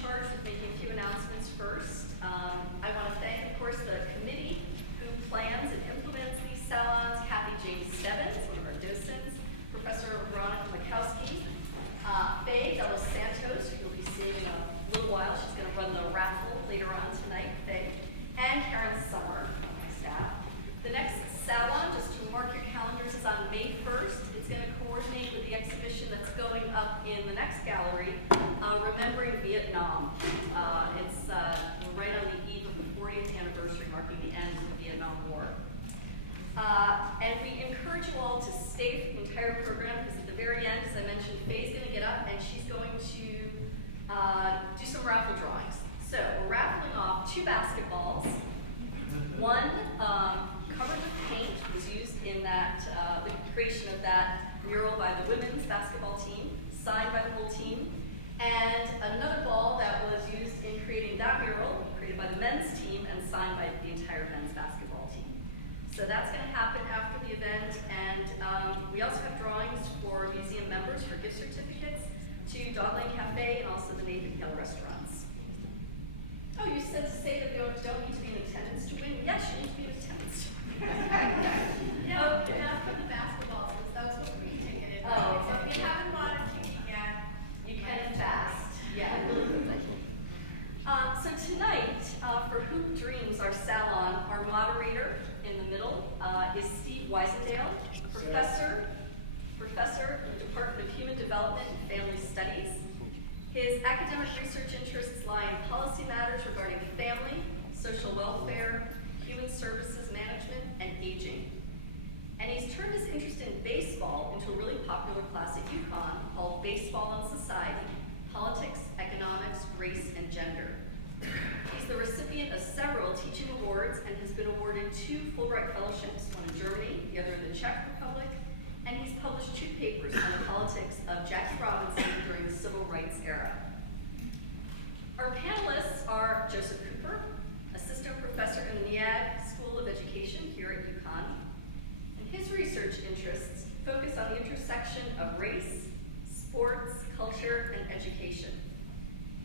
charge with making a few announcements first. I want to thank, of course, the committee who plans and implements these salons, Kathy James Stebbins, one of our docents, Professor Veronica Makowski, Faye de Los Santos, who you'll be seeing in a little while. She's going to run the raffle later on tonight, Faye, and Karen Summer on my staff. The next salon, just to mark your calendars, is on May 1st. It's going to coordinate with the exhibition that's going up in the next gallery, Remembering Vietnam. We're right on the eve of the 40th anniversary, marking the end of the Vietnam War. And we encourage you all to stay for the entire program, because at the very end, as I mentioned, Faye's going to get up and she's going to do some raffle drawings. So we're raffling off 2 basketballs. One covered with paint was used in that the creation of that mural by the women's basketball team, signed by the whole team, and another ball that was used in creating that mural, created by the men's team and signed by the entire men's basketball team. So that's going to happen after the event, and we also have drawings for museum members for gift certificates to Dog Lane Cafe and also the Nathan Hill restaurants. Oh, you said to say that you don't need to be in attendance to win? Yes, you need to be in attendance. No, not for the basketballs, because those were pre-ticketed. Oh, so if you haven't bought a ticket yet, you can fast. Yeah, really good. So tonight, for Hoop Dreams, our salon, our moderator in the middle is Steve Weisendale, professor in the Department of Human Development and Family Studies. His academic research interests lie in policy matters regarding family, social welfare, human services management, and aging. And he's turned his interest in baseball into a really popular class at UConn called Baseball and Society, Politics, Economics, Race, and Gender. He's the recipient of several teaching awards and has been awarded 2 Fulbright fellowships, one in Germany, the other in the Czech Republic, and he's published 2 papers on the politics of Jackie Robinson during the Civil Rights era. Our panelists are Joseph Cooper, assistant professor in the NEAG School of Education here at UConn, and his research interests focus on the intersection of race, sports, culture, and education.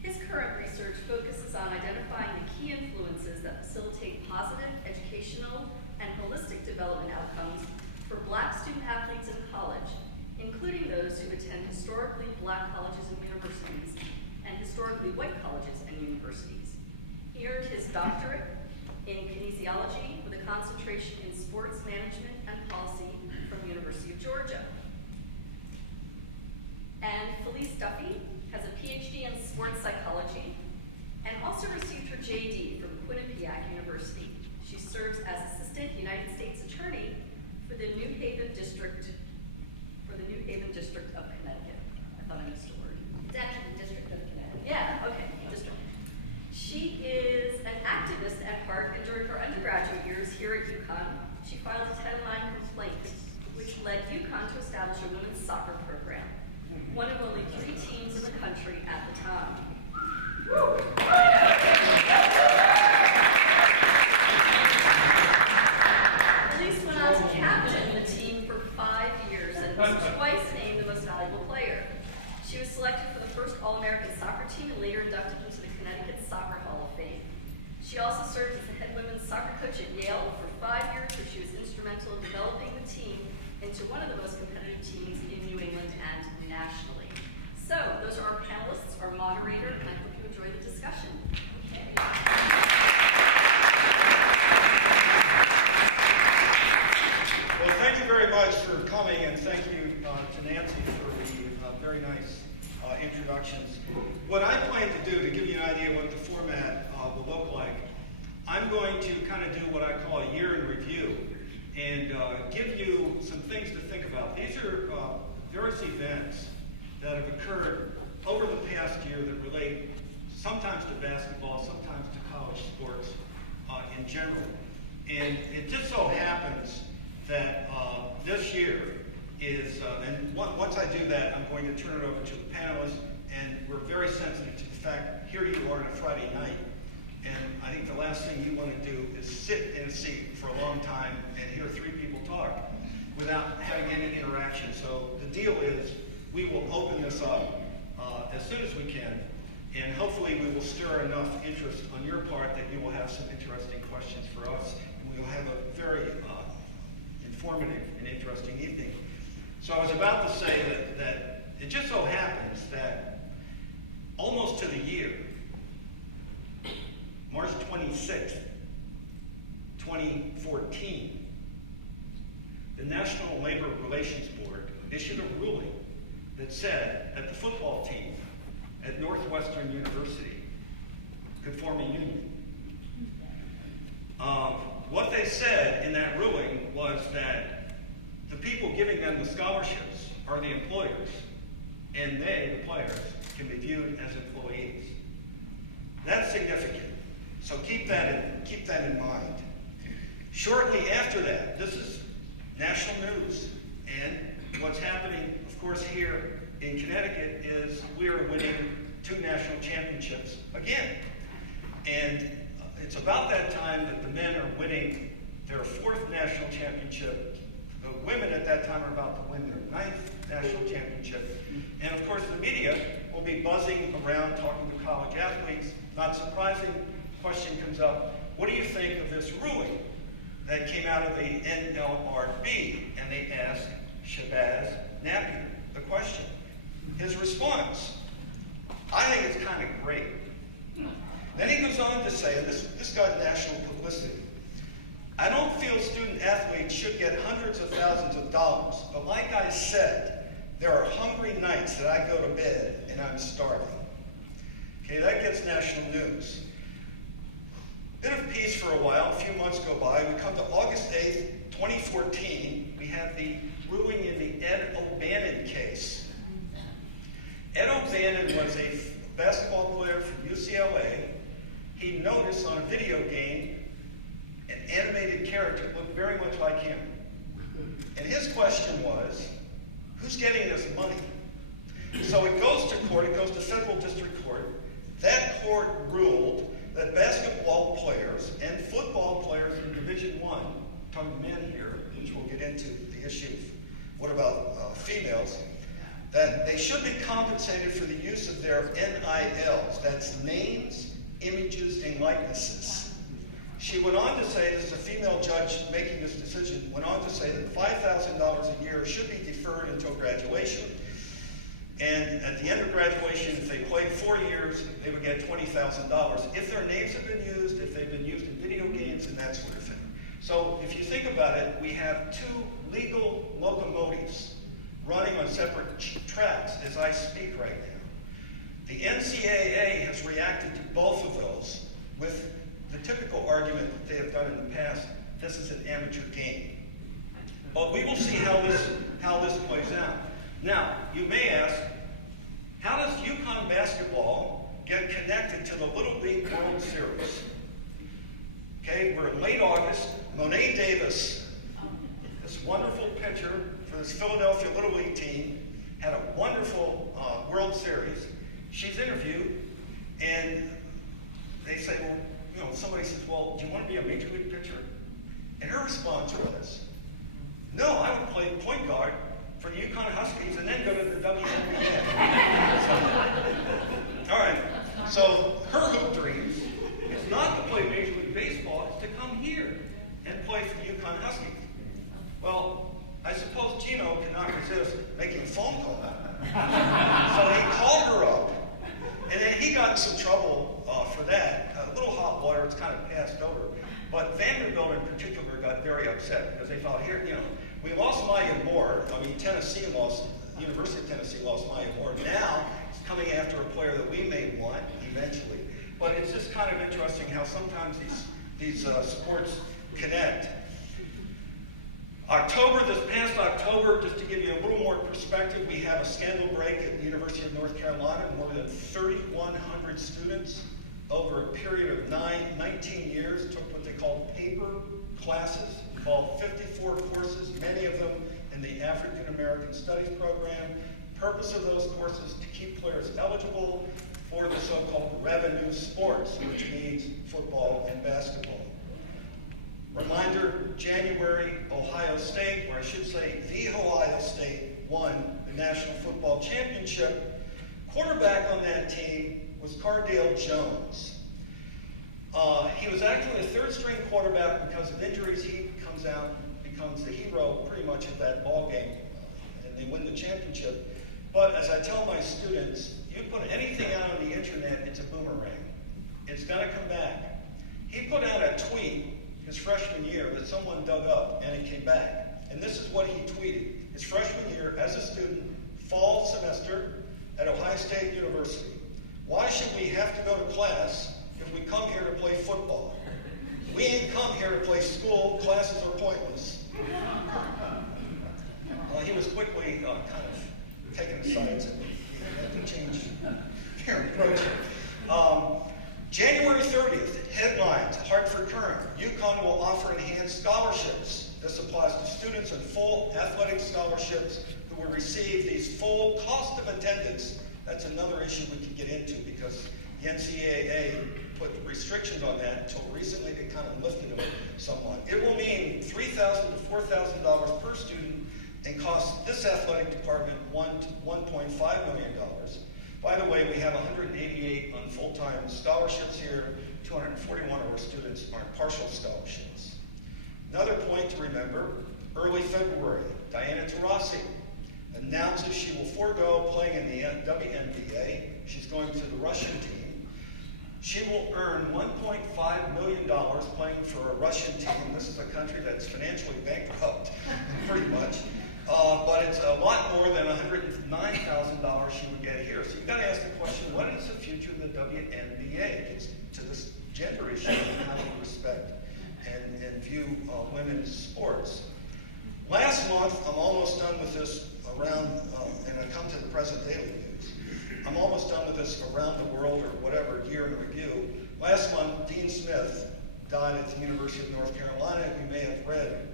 His current research focuses on identifying the key influences that facilitate positive educational and holistic development outcomes for Black student athletes in college, including those who attend historically Black colleges and universities and historically white colleges and universities. He earned his doctorate in kinesiology with a concentration in sports management and policy from the University of Georgia. And Felice Duffy has a PhD in sports psychology and also received her JD from Quinnipiac University. She serves as Assistant United States Attorney for the New Haven District of Connecticut. I thought I missed a word. it's actually the District of Connecticut. Yeah, okay, district. She is an activist at heart, and during her undergraduate years here at UConn, she filed a Title IX complaint, which led UConn to establish a women's soccer program, one of only 3 teams in the country at the time. Felice went on to captain the team for 5 years and was twice named the most valuable player. She was selected for the first All-American soccer team and later inducted into the Connecticut Soccer Hall of Fame. She also served as the head women's soccer coach at Yale for 5 years, where she was instrumental in developing the team into one of the most competitive teams in New England and nationally. So, those are our panelists, our moderator, and I hope you enjoy the discussion. Okay. Well, thank you very much for coming, and thank you to Nancy for the very nice introductions. What I plan to do, to give you an idea what the format will look like, I'm going to kind of do what I call a year in review and give you some things to think about. These are various events that have occurred over the past year that relate sometimes to basketball, sometimes to college sports in general. And it just so happens that this year is, and once I do that, I'm going to turn it over to the panelists, and we're very sensitive to the fact, here you are on a Friday night, and I think the last thing you want to do is sit in a seat for a long time and hear 3 people talk without having any interaction. So the deal is, we will open this up as soon as we can, and hopefully hopefully we will stir enough interest on your part that you will have some interesting questions for us, and we will have a very informative and interesting evening. So I was about to say that it just so happens that almost to the year, March 26th, 2014, the National Labor Relations Board issued a ruling that said that the football team at Northwestern University could form a union. What they said in that ruling was that the people giving them the scholarships are the employers, and they, the players, can be viewed as employees. That's significant. So keep that in mind. Shortly after that, this is national news, and what's happening, of course, here in Connecticut is we are winning 2 national championships again. And it's about that time that the men are winning their 4th national championship. The women at that time are about to win their 9th national championship. And of course, the media will be buzzing around talking to college athletes. Not surprising, question comes up, what do you think of this ruling that came out of the NLRB? And they asked Shabazz Napier the question. His response, I think it's kind of great. Then he goes on to say, and this got national publicity, I don't feel student athletes should get hundreds of thousands of dollars, but like I said, there are hungry nights that I go to bed and I'm starving. Okay, that gets national news. Bit of peace for a while, a few months go by. We come to August 8th, 2014. We have the ruling in the Ed O'Bannon case. Ed O'Bannon was a basketball player from UCLA. He noticed on a video game an animated character looked very much like him. And his question was, who's getting this money? So it goes to court, it goes to federal district court. That court ruled that basketball players and football players in Division I, talking men here, which we'll get into the issue of what about females, that they should be compensated for the use of their NILs. That's names, images, and likenesses. She went on to say, this is a female judge making this decision, went on to say that $5,000 a year should be deferred until graduation. And at the end of graduation, if they played 4 years, they would get $20,000 if their names have been used, if they've been used in video games, and that sort of thing. So if you think about it, we have 2 legal locomotives running on separate tracks as I speak right now. The NCAA has reacted to both of those with the typical argument that they have done in the past, this is an amateur game. But we will see how this plays out. Now, you may ask, how does UConn basketball get connected to the Little League World Series? Okay, we're in late August. Monet Davis, this wonderful pitcher for this Philadelphia Little League team, had a wonderful World Series. She's interviewed, and they say, well, you know, somebody says, well, do you want to be a major league pitcher? And her response was, no, I would play point guard for the UConn Huskies and then go to the WNBA. All right, so her hoop dreams is not to play Major League Baseball, it's to come here and play for the UConn Huskies. Well, I suppose Gino cannot resist making a phone call. So he called her up, and then he got in some trouble for that. A little hot water, it's kind of passed over. But Vanderbilt in particular got very upset because they thought, here, you know, we lost Maya Moore. I mean, University of Tennessee lost Maya Moore. Now it's coming after a player that we may want eventually. But it's just kind of interesting how sometimes these sports connect. This past October, just to give you a little more perspective, we had a scandal break at the University of North Carolina. More than 3,100 students over a period of 19 years took what they called paper classes, involved 54 courses, many of them in the African American Studies program. Purpose of those courses to keep players eligible for the so-called revenue sports, which means football and basketball. Reminder, January, Ohio State, or I should say the Ohio State, won the National Football Championship. Quarterback on that team was Cardale Jones. He was actually a third-string quarterback. Because of injuries, he comes out and becomes the hero pretty much at that ball game, and they win the championship. But as I tell my students, you put anything out on the internet, it's a boomerang. It's gonna come back. He put out a tweet his freshman year that someone dug up, and it came back. And this is what he tweeted. His freshman year as a student, fall semester at Ohio State University. Why should we have to go to class if we come here to play football? We ain't come here to play school. Classes are pointless. He was quickly kind of taken aside and he had to change their approach. January 30th, headlines, Hartford Current. UConn will offer enhanced scholarships. This applies to students in full athletic scholarships who will receive these full cost of attendance. That's another issue we can get into because the NCAA put restrictions on that until recently. They kind of lifted them somewhat. It will mean $3,000 to $4,000 per student and cost this athletic department $1.5 million. By the way, we have 188 on full-time scholarships here. 241 of our students are on partial scholarships. Another point to remember, early February, Diana Taurasi announces she will forego playing in the WNBA. She's going to the Russian team. She will earn $1.5 million playing for a Russian team. This is a country that's financially bankrupt, pretty much. But it's a lot more than $109,000 she would get here. So you've got to ask the question, what is the future of the WNBA? It's to this gender issue and how we respect and view women's sports. Last month, I'm almost done with this around, and I come to the present daily news. I'm almost done with this around the world or whatever, year in review. Last month, Dean Smith died at the University of North Carolina. You may have read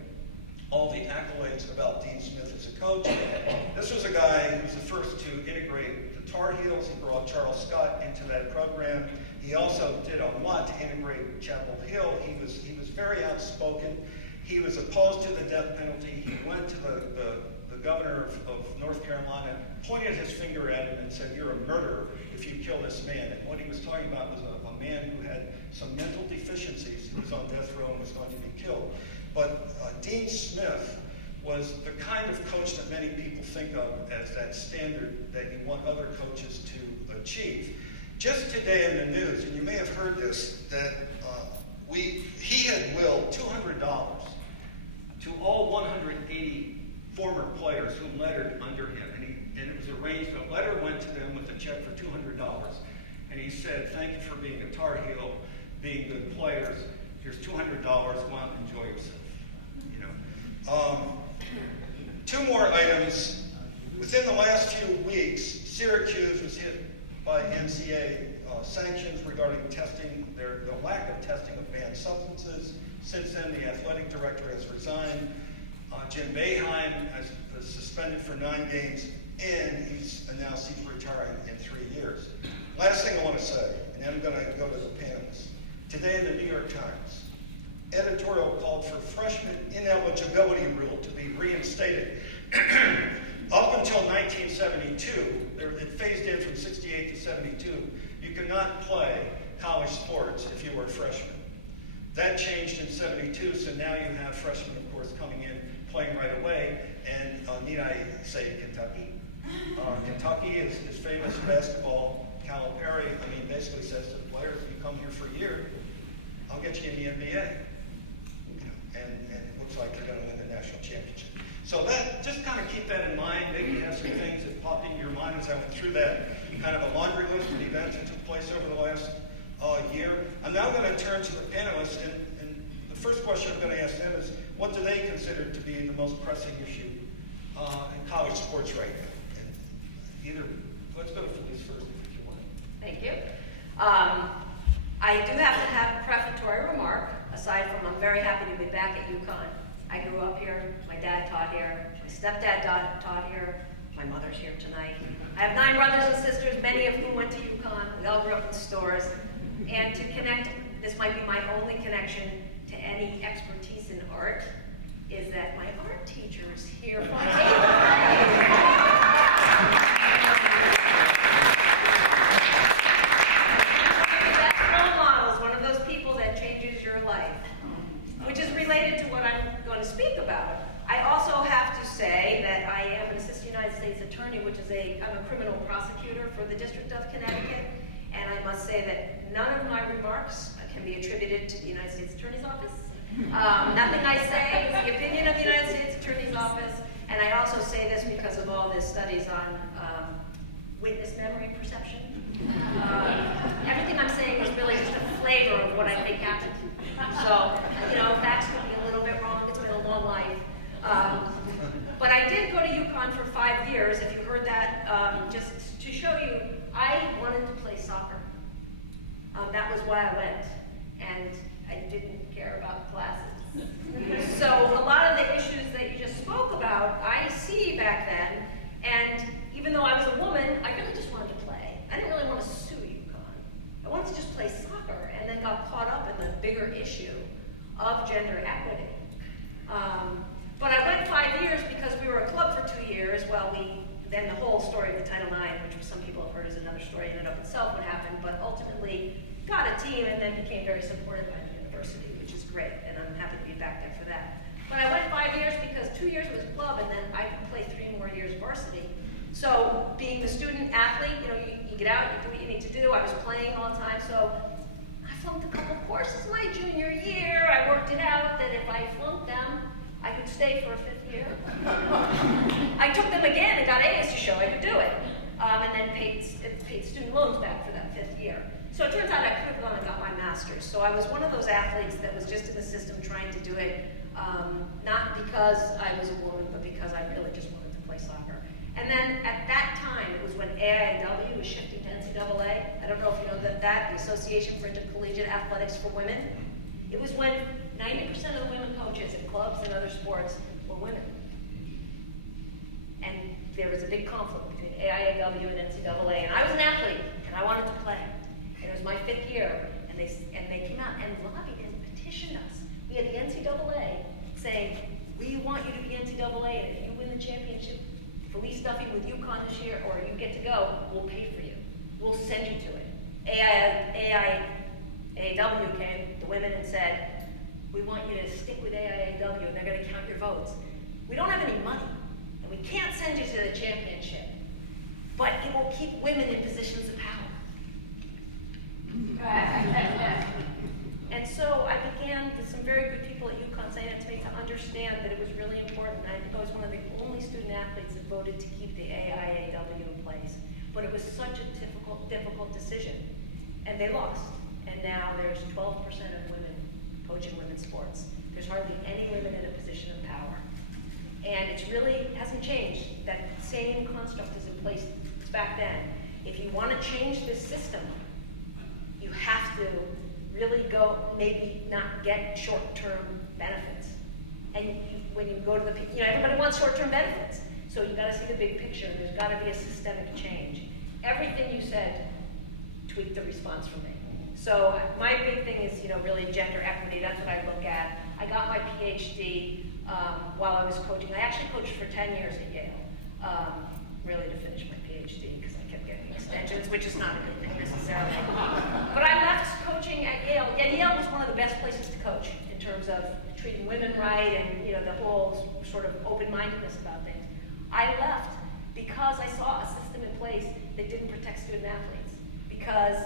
all the accolades about Dean Smith as a coach. This was a guy who was the first to integrate the Tar Heels. He brought Charles Scott into that program. He also did a lot to integrate Chapel Hill. He was very outspoken. He was opposed to the death penalty. He went to the governor of North Carolina, pointed his finger at him and said, "You're a murderer if you kill this man." And what he was talking about was a man who had some mental deficiencies. He was on death row and was going to be killed. But Dean Smith was the kind of coach that many people think of as that standard that you want other coaches to achieve. Just today in the news, and you may have heard this, that he had willed $200 to all 180 former players who lettered under him. And it was arranged, a letter went to them with a check for $200. And he said, "Thank you for being a Tar Heel, being good players. Here's $200, go out and enjoy yourself." Two more items. Within the last few weeks, Syracuse was hit by NCAA sanctions regarding testing, the lack of testing of banned substances. Since then, the athletic director has resigned. Jim Boeheim has suspended for 9 games, and he's announced he's retiring in 3 years. Last thing I want to say, and then I'm going to go to the panelists. Today in the New York Times, editorial called for freshman ineligibility rule to be reinstated. Up until 1972, it phased in from 68 to 72, you could not play college sports if you were a freshman. That changed in 72, so now you have freshmen, of course, coming in, playing right away, and need I say Kentucky? Kentucky is famous basketball. Calipari, basically says to the players, if you come here for a year, I'll get you in the NBA. And it looks like you're going to win the national championship. So that, just kind of keep that in mind. Maybe you have some things that popped into your mind as I went through that kind of a laundry list of events that took place over the last year. I'm now going to turn to the panelists, and the first question I'm going to ask them is, what do they consider to be the most pressing issue in college sports right now? And let's go to Felice first, if you want. Thank you. I do have to have a prefatory remark, aside from I'm very happy to be back at UConn. I grew up here, my dad taught here, my stepdad taught here, my mother's here tonight. I have 9 brothers and sisters, many of whom went to UConn. We all grew up in stores. And to connect, this might be my only connection to any expertise in art, is that my art teacher is here from that none of my remarks can be attributed to the United States Attorney's Office. Nothing I say is the opinion of the United States Attorney's Office, and I also say this because of all the studies on witness memory perception. Everything I'm saying is really just a flavor of what I think happened. So, facts could be a little bit wrong. It's been a long life. But I did go to UConn for 5 years, if you heard that, just to show you, I wanted to play soccer. That was why I went, and I didn't care about classes. So a lot of the issues that you just spoke about, I see back then, and even though I was a woman, I really just wanted to play. I didn't really want to sue UConn. I wanted to just play soccer, and then got caught up in the bigger issue of gender equity. But I went 5 years because we were a club for 2 years while then the whole story of the Title IX, which some people have heard is another story in and of itself what happened, but ultimately got a team and then became very supported by the university, which is great, and I'm happy to be back there for that. But I went 5 years because 2 years was club, and then I could play 3 more years varsity. So being the student athlete, you get out, you do what you need to do. I was playing all the time, so I flunked a couple courses my junior year. I worked it out that if I flunked them, I could stay for a 5th year. I took them again and got A's to show I could do it, and then paid student loans back for that 5th year. So it turns out I could have gone and got my master's. So I was one of those athletes that was just in the system trying to do it, not because I was a woman, but because I really just wanted to play soccer. And then at that time, it was when AIAW was shifting to NCAA. I don't know if you know the Association for Intercollegiate Athletics for Women. It was when 90% of the women coaches in clubs and other sports were women. And there was a big conflict between AIAW and NCAA, and I was an athlete, and I wanted to play. And it was my 5th year, and they came out and lobbied and petitioned us. We had the NCAA saying, we want you to be NCAA, and if you win the championship, Felice Duffy with UConn this year, or you get to go, we'll pay for you. We'll send you to it. AIAW came, the women, and said, we want you to stick with AIAW, and they're going to count your votes. We don't have any money, and we can't send you to the championship, but it will keep women in positions of power. And so I began with some very good people at UConn saying it to me to understand that it was really important. I think I was one of the only student athletes that voted to keep the AIAW in place. But it was such a difficult decision. And they lost. And now there's 12% of women coaching women's sports. There's hardly any women in a position of power. And it really hasn't changed. That same construct is in place back then. If you want to change this system, you have to really go, maybe not get short-term benefits. And when you go to everybody wants short-term benefits. So you've got to see the big picture. There's got to be a systemic change. Everything you said tweaked the response from me. So my big thing is, really gender equity. That's what I look at. I got my PhD while I was coaching. I actually coached for 10 years at Yale, really to finish my PhD because I kept getting extensions, which is not a good thing necessarily. But I left coaching at Yale. And Yale was one of the best places to coach in terms of treating women right and the whole sort of open-mindedness about things. I left because I saw a system in place that didn't protect student athletes. Because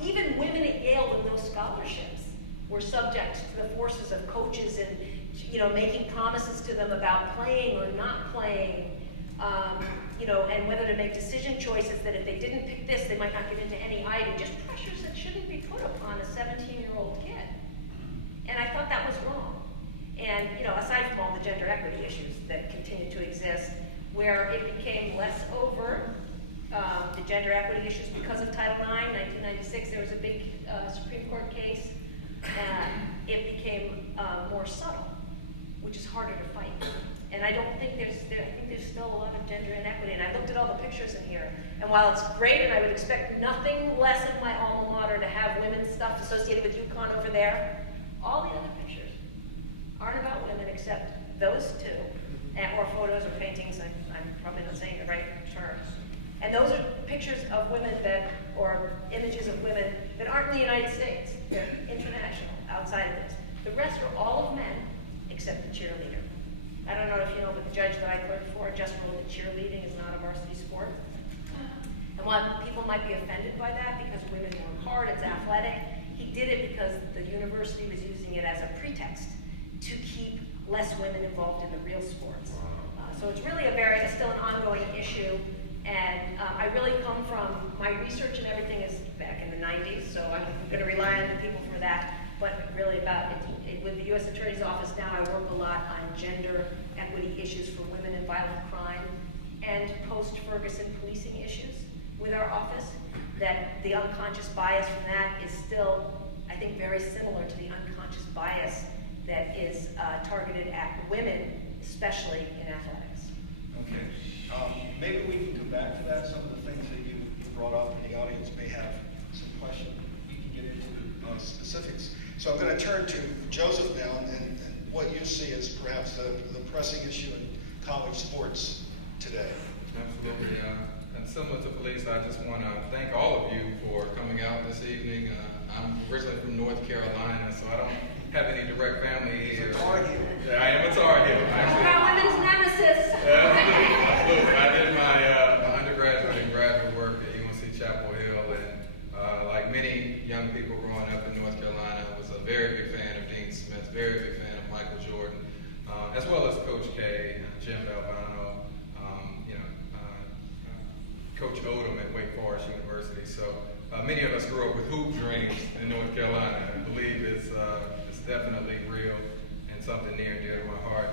even women at Yale with those scholarships were subject to the forces of coaches and making promises to them about playing or not playing, and whether to make decision choices that if they didn't pick this, they might not get into any Ivy. Just pressures that shouldn't be put upon a 17-year-old kid. And I thought that was wrong. And aside from all the gender equity issues that continue to exist, where it became less overt, the gender equity issues because of Title IX, 1996, there was a big Supreme Court case, and it became more subtle, which is harder to fight. And I don't think I think there's still a lot of gender inequity. And I looked at all the pictures in here, and while it's great, and I would expect nothing less of my alma mater to have women's stuff associated with UConn over there, all the other pictures aren't about women except those two, or photos or paintings. I'm probably not saying the right terms. And those are pictures of women or images of women that aren't in the United States. They're international, outside of this. The rest are all of men, except the cheerleader. I don't know if you know, but the judge that I clerked for just ruled that cheerleading is not a varsity sport. And while people might be offended by that because women work hard university was using it as a pretext to keep less women involved in the real sports. So it's really it's still an ongoing issue. And I really come from, my research and everything is back in the 90s, so I'm going to rely on the people for that. But really about it, with the U.S. Attorney's Office now, I work a lot on gender equity issues for women in violent crime and post-Ferguson policing issues with our office. That the unconscious bias from that is still, I think, very similar to the unconscious bias that is targeted at women, especially in athletics. Okay. Maybe we can come back to that. Some of the things that you brought up, and the audience may have some questions. We can get into specifics. So I'm going to turn to Joseph now, and what you see as perhaps the pressing issue in college sports today. Absolutely. And similar to police, I just want to thank all of you for coming out this evening. I'm originally from North Carolina, so I don't have any direct family here. He's a Tar Heel. Yeah, I am a Tar Heel. Our women's nemesis. Absolutely. I did my undergraduate and graduate work at UNC Chapel Hill, and like many young people growing up in North Carolina, I was a very big fan of Dean Smith, very big fan of Michael Jordan, as well as Coach K, Jim Valvano, Coach Odom at Wake Forest University. So many of us grew up with hoop dreams in North Carolina. I believe it's definitely real and something near and dear to my heart.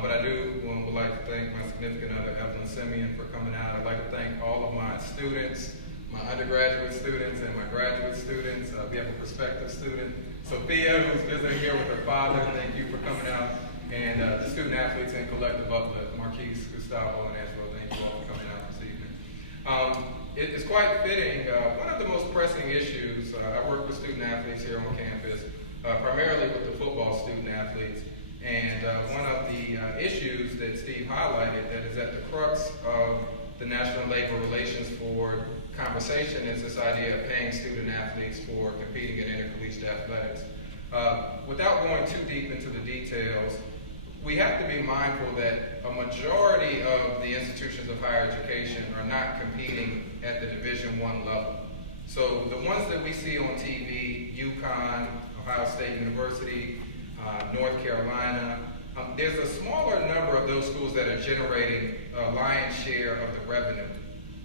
But I would like to thank my significant other, Evelyn Simeon, for coming out. I'd like to thank all of my students, my undergraduate students and my graduate students. We have a prospective student, Sophia, who's visiting here with her father. Thank you for coming out. And the student athletes in Collective Uplift, Marquise, Gustavo, and Angelo, thank you all for coming out this evening. It's quite fitting. One of the most pressing issues, I work with student athletes here on campus, primarily with the football student athletes, and one of the issues that Steve highlighted that is at the crux of the National Labor Relations Board conversation is this idea of paying student athletes for competing in intercollegiate athletics. Without going too deep into the details, we have to be mindful that a majority of the institutions of higher education are not competing at the Division I level. So the ones that we see on TV, UConn, Ohio State University, North Carolina, there's a smaller number of those schools that are generating a lion's share of the revenue.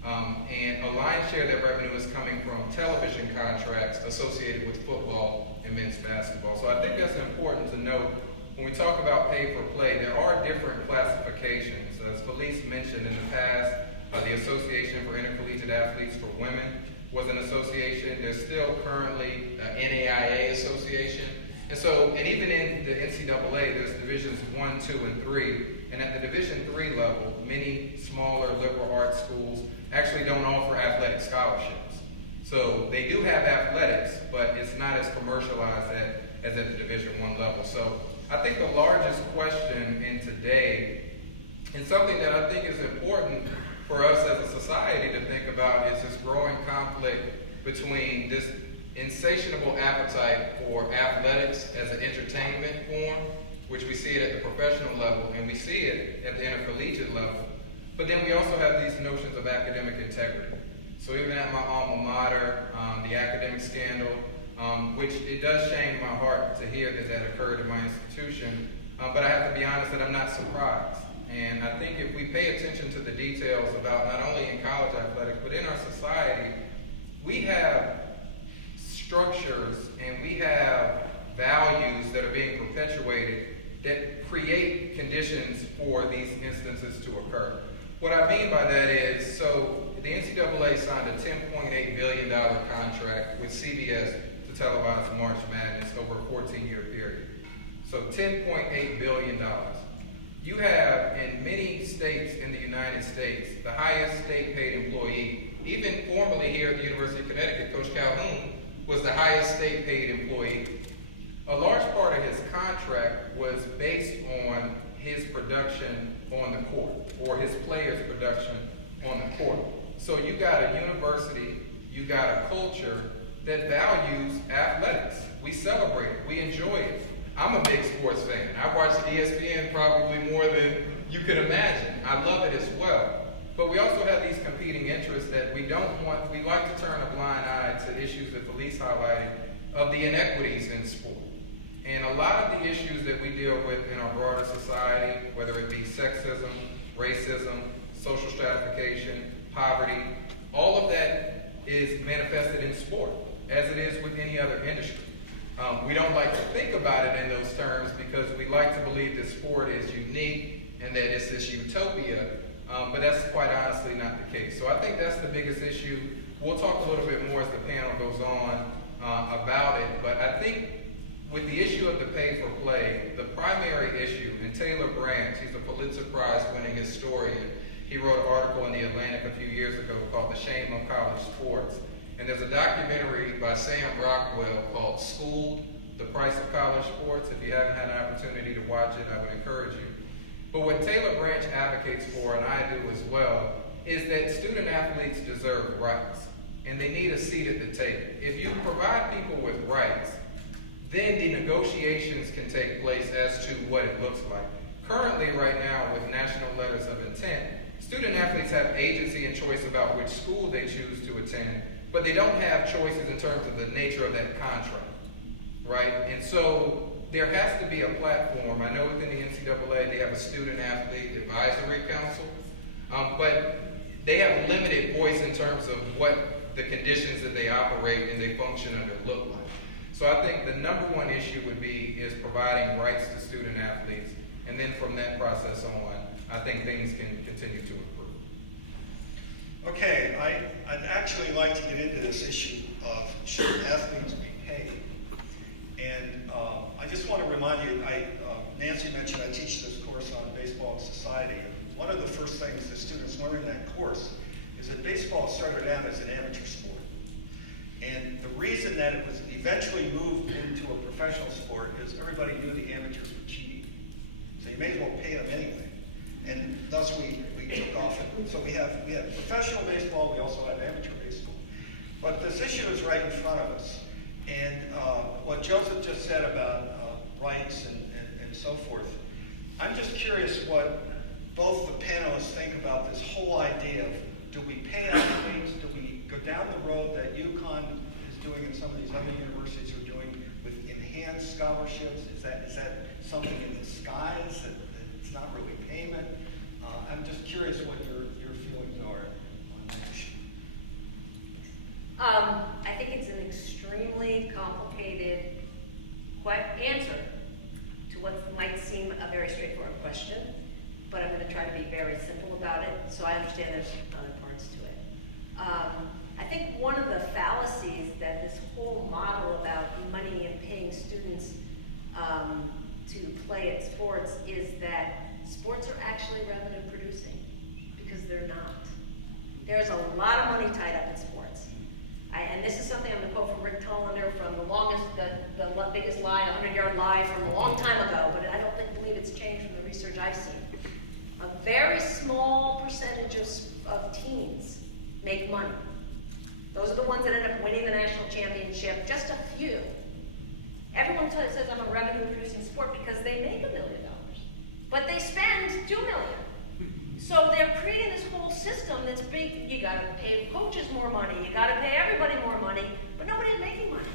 And a lion's share of that revenue is coming from television contracts associated with football and men's basketball. So I think that's important to note. When we talk about pay for play, there are different classifications. As Felice mentioned in the past, the Association for Intercollegiate Athletes for Women was an association. There's still currently an NAIA association. And even in the NCAA, there's divisions 1, 2, and 3. And at the Division 3 level, many smaller liberal arts schools actually don't offer athletic scholarships. So they do have athletics, but it's not as commercialized as at the Division I level. So I think the largest question in today, and something that I think is important for us as a society to think about, is this growing conflict between this insatiable appetite for athletics as an entertainment form, which we see it at the professional level, and we see it at the intercollegiate level. But then we also have these notions of academic integrity. So even at my alma mater, the academic scandal, which it does shame my heart to hear that occurred in my institution, but I have to be honest that I'm not surprised. And I think if we pay attention to the details about not only in college athletics, but in our society, we have structures and we have values that are being perpetuated that create conditions for these instances to occur. What I mean by that is, so the NCAA signed a $10.8 billion contract with CBS to televise March Madness over a 14-year period. So $10.8 billion. You have, in many states in the United States, the highest state-paid employee. Even formerly here at the University of Connecticut, Coach Calhoun was the highest state-paid employee. A large part of his contract was based on his production on the court, or his players' production on the court. So you got a university, you got a culture that values athletics. We celebrate it, we enjoy it. I'm a big sports fan. I watch ESPN probably more than you could imagine. I love it as well. But we also have these competing interests that we like to turn a blind eye to issues that Felice highlighted of the inequities in sport. And a lot of the issues that we deal with in our broader society, whether it be sexism, racism, social stratification, poverty, all of that is manifested in sport, as it is with any other industry. We don't like to think about it in those terms because we like to believe that sport is unique and that it's this utopia, but that's quite honestly not the case. So I think that's the biggest issue. We'll talk a little bit more as the panel goes on about it, but I think with the issue of the pay for play, the primary issue, and Taylor Branch, he's a Pulitzer Prize winning historian, he wrote an article in The Atlantic a few years ago called The Shame of College Sports. And there's a documentary by Sam Rockwell called Schooled, The Price of College Sports. If you haven't had an opportunity to watch it, I would encourage you. But what Taylor Branch advocates for, and I do as well, is that student athletes deserve rights, and they need a seat at the table. If you provide people with rights, then the negotiations can take place as to what it looks like. Currently, right now, with national letters of intent, student athletes have agency and choice about which school they choose to attend, but they don't have choices in terms of the nature of that contract, right? And so there has to be a platform. I know within the NCAA they have a student athlete advisory council, but they have limited voice in terms of what the conditions that they operate and they function under look like. So I think the number one issue would be is providing rights to student athletes, and then from that process on, I think things can continue to improve. Okay, I'd actually like to get into this issue of should athletes be paid. And I just want to remind you, Nancy mentioned I teach this course on baseball and society. And one of the first things the students learn in that course is that baseball started out as an amateur sport. And the reason that it was eventually moved into a professional sport is everybody knew the amateurs were cheating. So you may as well pay them anyway. And thus we took off. And so we have professional baseball, we also have amateur baseball. But this issue is right in front of us. And what Joseph just said about rights and so forth, I'm just curious what both the panelists think about this whole idea of do we pay athletes, do we go down the road that UConn is doing and some of these other universities are doing with enhanced scholarships? Is that something in the skies, that it's not really payment? I'm just curious what your feelings are on that issue. I think it's an extremely complicated answer to what might seem a very straightforward question, but I'm going to try to be very simple about it, so I understand there's other parts to it. I think one of the fallacies that this whole model about money and paying students to play at sports is that sports are actually revenue producing, because they're not. There's a lot of money tied up in sports. And this is something I'm going to quote from Rick Tollender from the biggest lie, 100-yard lie from a long time ago, but I don't believe it's changed from the research I've seen. A very small percentage of teams make money. Those are the ones that end up winning the national championship, just a few. Everyone says I'm a revenue-producing sport because they make $1 million, but they spend $2 million. So they're creating this whole system that's big. You got to pay coaches more money. You got to pay everybody more money, but nobody's making money.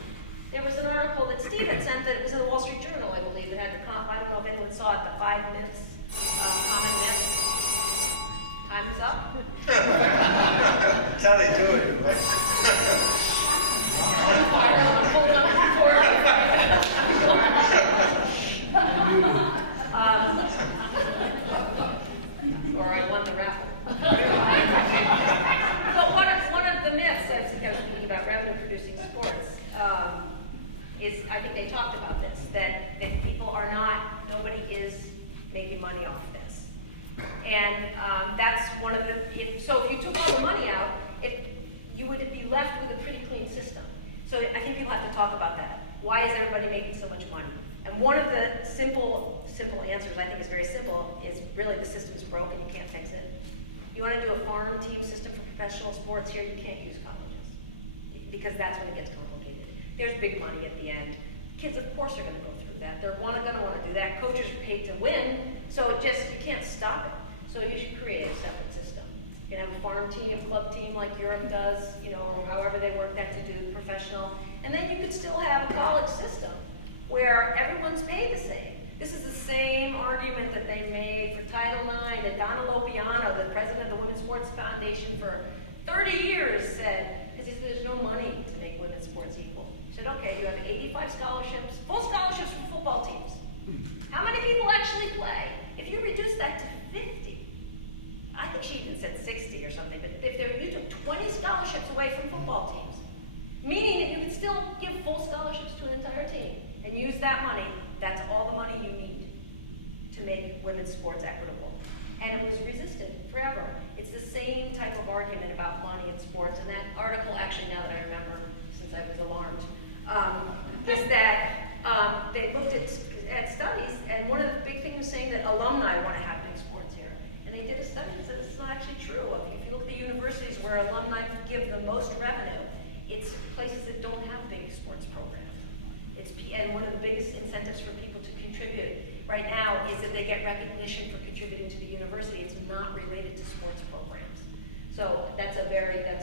There was an article that Steve had sent that it was in the Wall Street Journal, I believe, that had the I don't know if anyone saw it, the 5 myths, common myths. Time is up. That's how they do it, right? Or I won the raffle. But one of the myths, I think I was thinking about revenue-producing sports, is I think they talked about this, that people are not, nobody is making money off this. And that's one of the, so if you took all the money out, you would be left with a pretty clean system. So I think people have to talk about that. Why is everybody making so much money? And one of the simple answers, I think is very simple, is really the system's broken, you can't fix it. You want to do a farm team system for professional sports here, you can't use colleges, because that's when it gets complicated. There's big money at the end. Kids, of course, are going to go through that. They're going to want to do that. Coaches are paid to win, so you can't stop it. So you should create a separate system. You can have a farm team, club team like Europe does, or however they work that to do professional. And then you could still have a college system where everyone argument that they made for Title IX, that Donna Lopiano, the president of the Women's Sports Foundation for 30 years said, because he said there's no money to make women's sports equal. He said, okay, you have 85 scholarships, full scholarships for football teams. How many people actually play? If you reduce that to 50, I think she even said 60 or something, but if you took 20 scholarships away from football teams, meaning that you could still give full scholarships to an entire team and use that money, that's all the money you need to make women's sports equitable. And it was resisted forever. It's the same type of argument about money in sports, and that article, actually now that I remember, since I was alarmed, is that they looked at studies, and one of the big things was saying that alumni want to have big sports here. And they did a study that said this is not actually true. If you look at the universities where alumni give the most revenue, it's places that don't have big sports programs. And one of the biggest incentives for people to contribute right now is that they get recognition for contributing to the university. It's not related to sports programs. So that's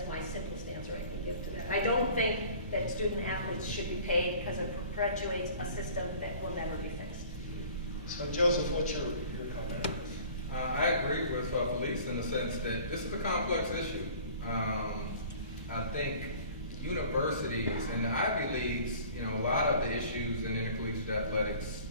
my simplest answer I can give to that. I don't think that student athletes should be paid because it perpetuates a system that will never be fixed. So Joseph, what's your comment on this? I agree with Felice in the sense that this is a complex issue. I think universities and the Ivy Leagues, a lot of the issues in intercollegiate athletics,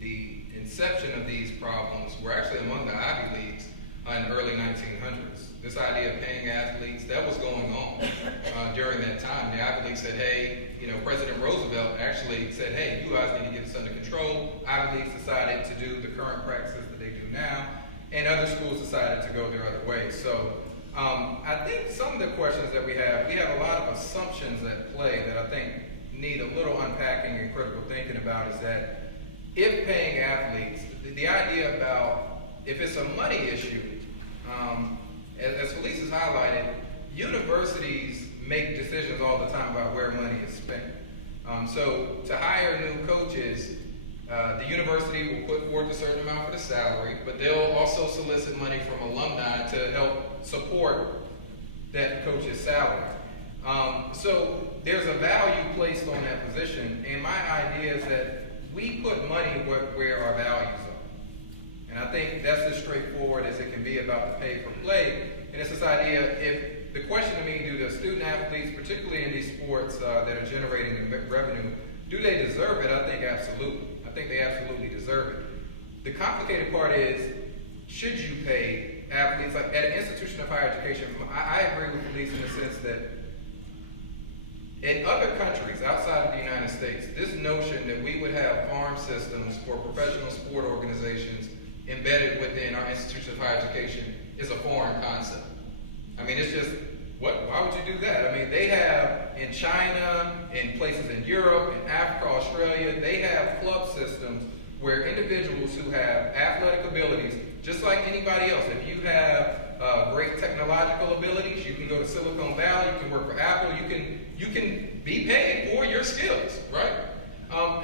the inception of these problems were actually among the Ivy Leagues in the early 1900s. This idea of paying athletes, that was going on during that time. The Ivy League said, hey, President Roosevelt actually said, hey, you guys need to get this under control. Ivy Leagues decided to do the current practices that they do now, and other schools decided to go their other way. So I think some of the questions that we have a lot of assumptions at play that I think need a little unpacking and critical thinking about is that if paying athletes, the idea about if it's a money issue, as Felice has highlighted, universities make decisions all the time about where money is spent. So to hire new coaches, the university will put forth a certain amount for the salary, but they'll also solicit money from alumni to help support that coach's salary. So there's a value placed on that position, and my idea is that we put money where our values are. And I think that's as straightforward as it can be about the pay for play. And it's this idea, if the question to me, do the student athletes, particularly in these sports that are generating the revenue, do they deserve it? I think absolutely. I think they absolutely deserve it. The complicated part is, should you pay athletes, like at an institution of higher education? I agree with Felice in the sense that in other countries outside of the United States, this notion that we would have farm systems for professional sport organizations embedded within our institution of higher education is a foreign concept. I mean, it's just, why would you do that? I mean, they have in China, in places in Europe, in Africa, Australia, they have club systems where individuals who have athletic abilities, just like anybody else, if you have great technological abilities, you can go to Silicon Valley, you can work for Apple, you can be paid for your skills, right?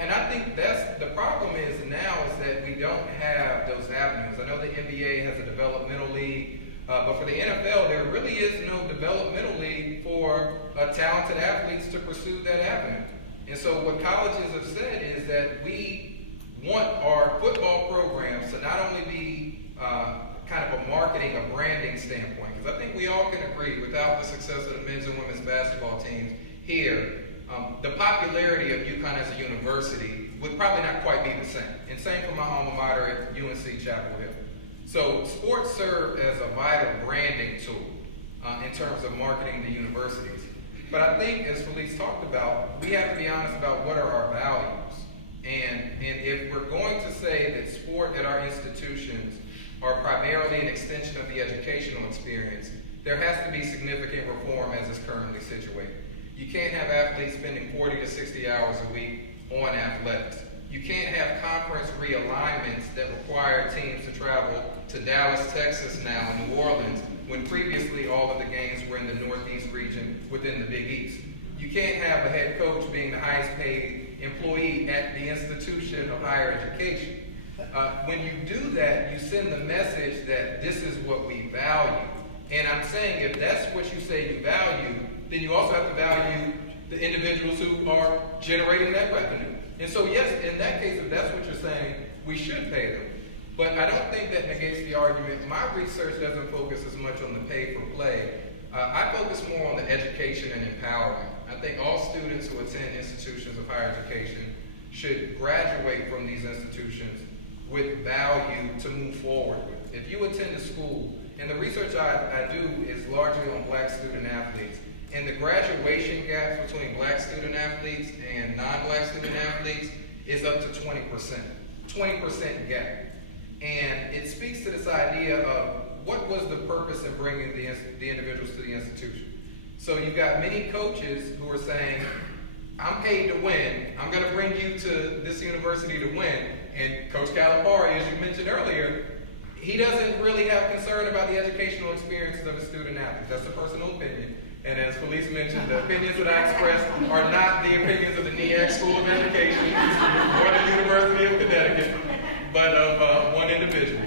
And I think that's the problem is now is that we don't have those avenues. I know the NBA has a developmental league, but for the NFL, there really is no developmental league for talented athletes to pursue that avenue. And so what colleges have said is that we want our football programs to not only be kind of a marketing, a branding standpoint, because I think we all can agree without the success of the men's and women's basketball teams here, the popularity of UConn as a university would probably not quite be the same. And same for my alma mater at UNC Chapel Hill. So sports serve as a vital branding tool in terms of marketing the universities. But I think, as Felice talked about, we have to be honest about what are our values. And if we're going to say that sport at our institutions are primarily an extension of the educational experience, there has to be significant reform as is currently situated. You can't have athletes spending 40 to 60 hours a week on athletics. You can't have conference realignments that require teams to travel to Dallas, Texas now, and New Orleans, when previously all of the games were in the Northeast region within the Big East. You can't have a head coach being the highest paid employee at the institution of higher education. When you do that, you send the message that this is what we value. And I'm saying if that's what you say you value, then you also have to value the individuals who are generating that revenue. And so yes, in that case, if that's what you're saying, we should pay them. But I don't think that negates the argument. My research doesn't focus as much on the pay for play. I focus more on the education and empowerment. I think all students who attend institutions of higher education should graduate from these institutions with value to move forward with. If you attend a school, and the research I do is largely on black student athletes, and the graduation gaps between black student athletes and non-black student athletes is up to 20%. 20% gap. And it speaks to this idea of what was the purpose in bringing the individuals to the institution. So you've got many coaches who are saying, I'm paid to win. I'm going to bring you to this university to win. And Coach Calipari, as you mentioned earlier, he doesn't really have concern about the educational experiences of a student athlete. That's a personal opinion. And as Felice mentioned, the opinions that I expressed are not the opinions of the NEAC School of Education or the University of Connecticut, but of one individual.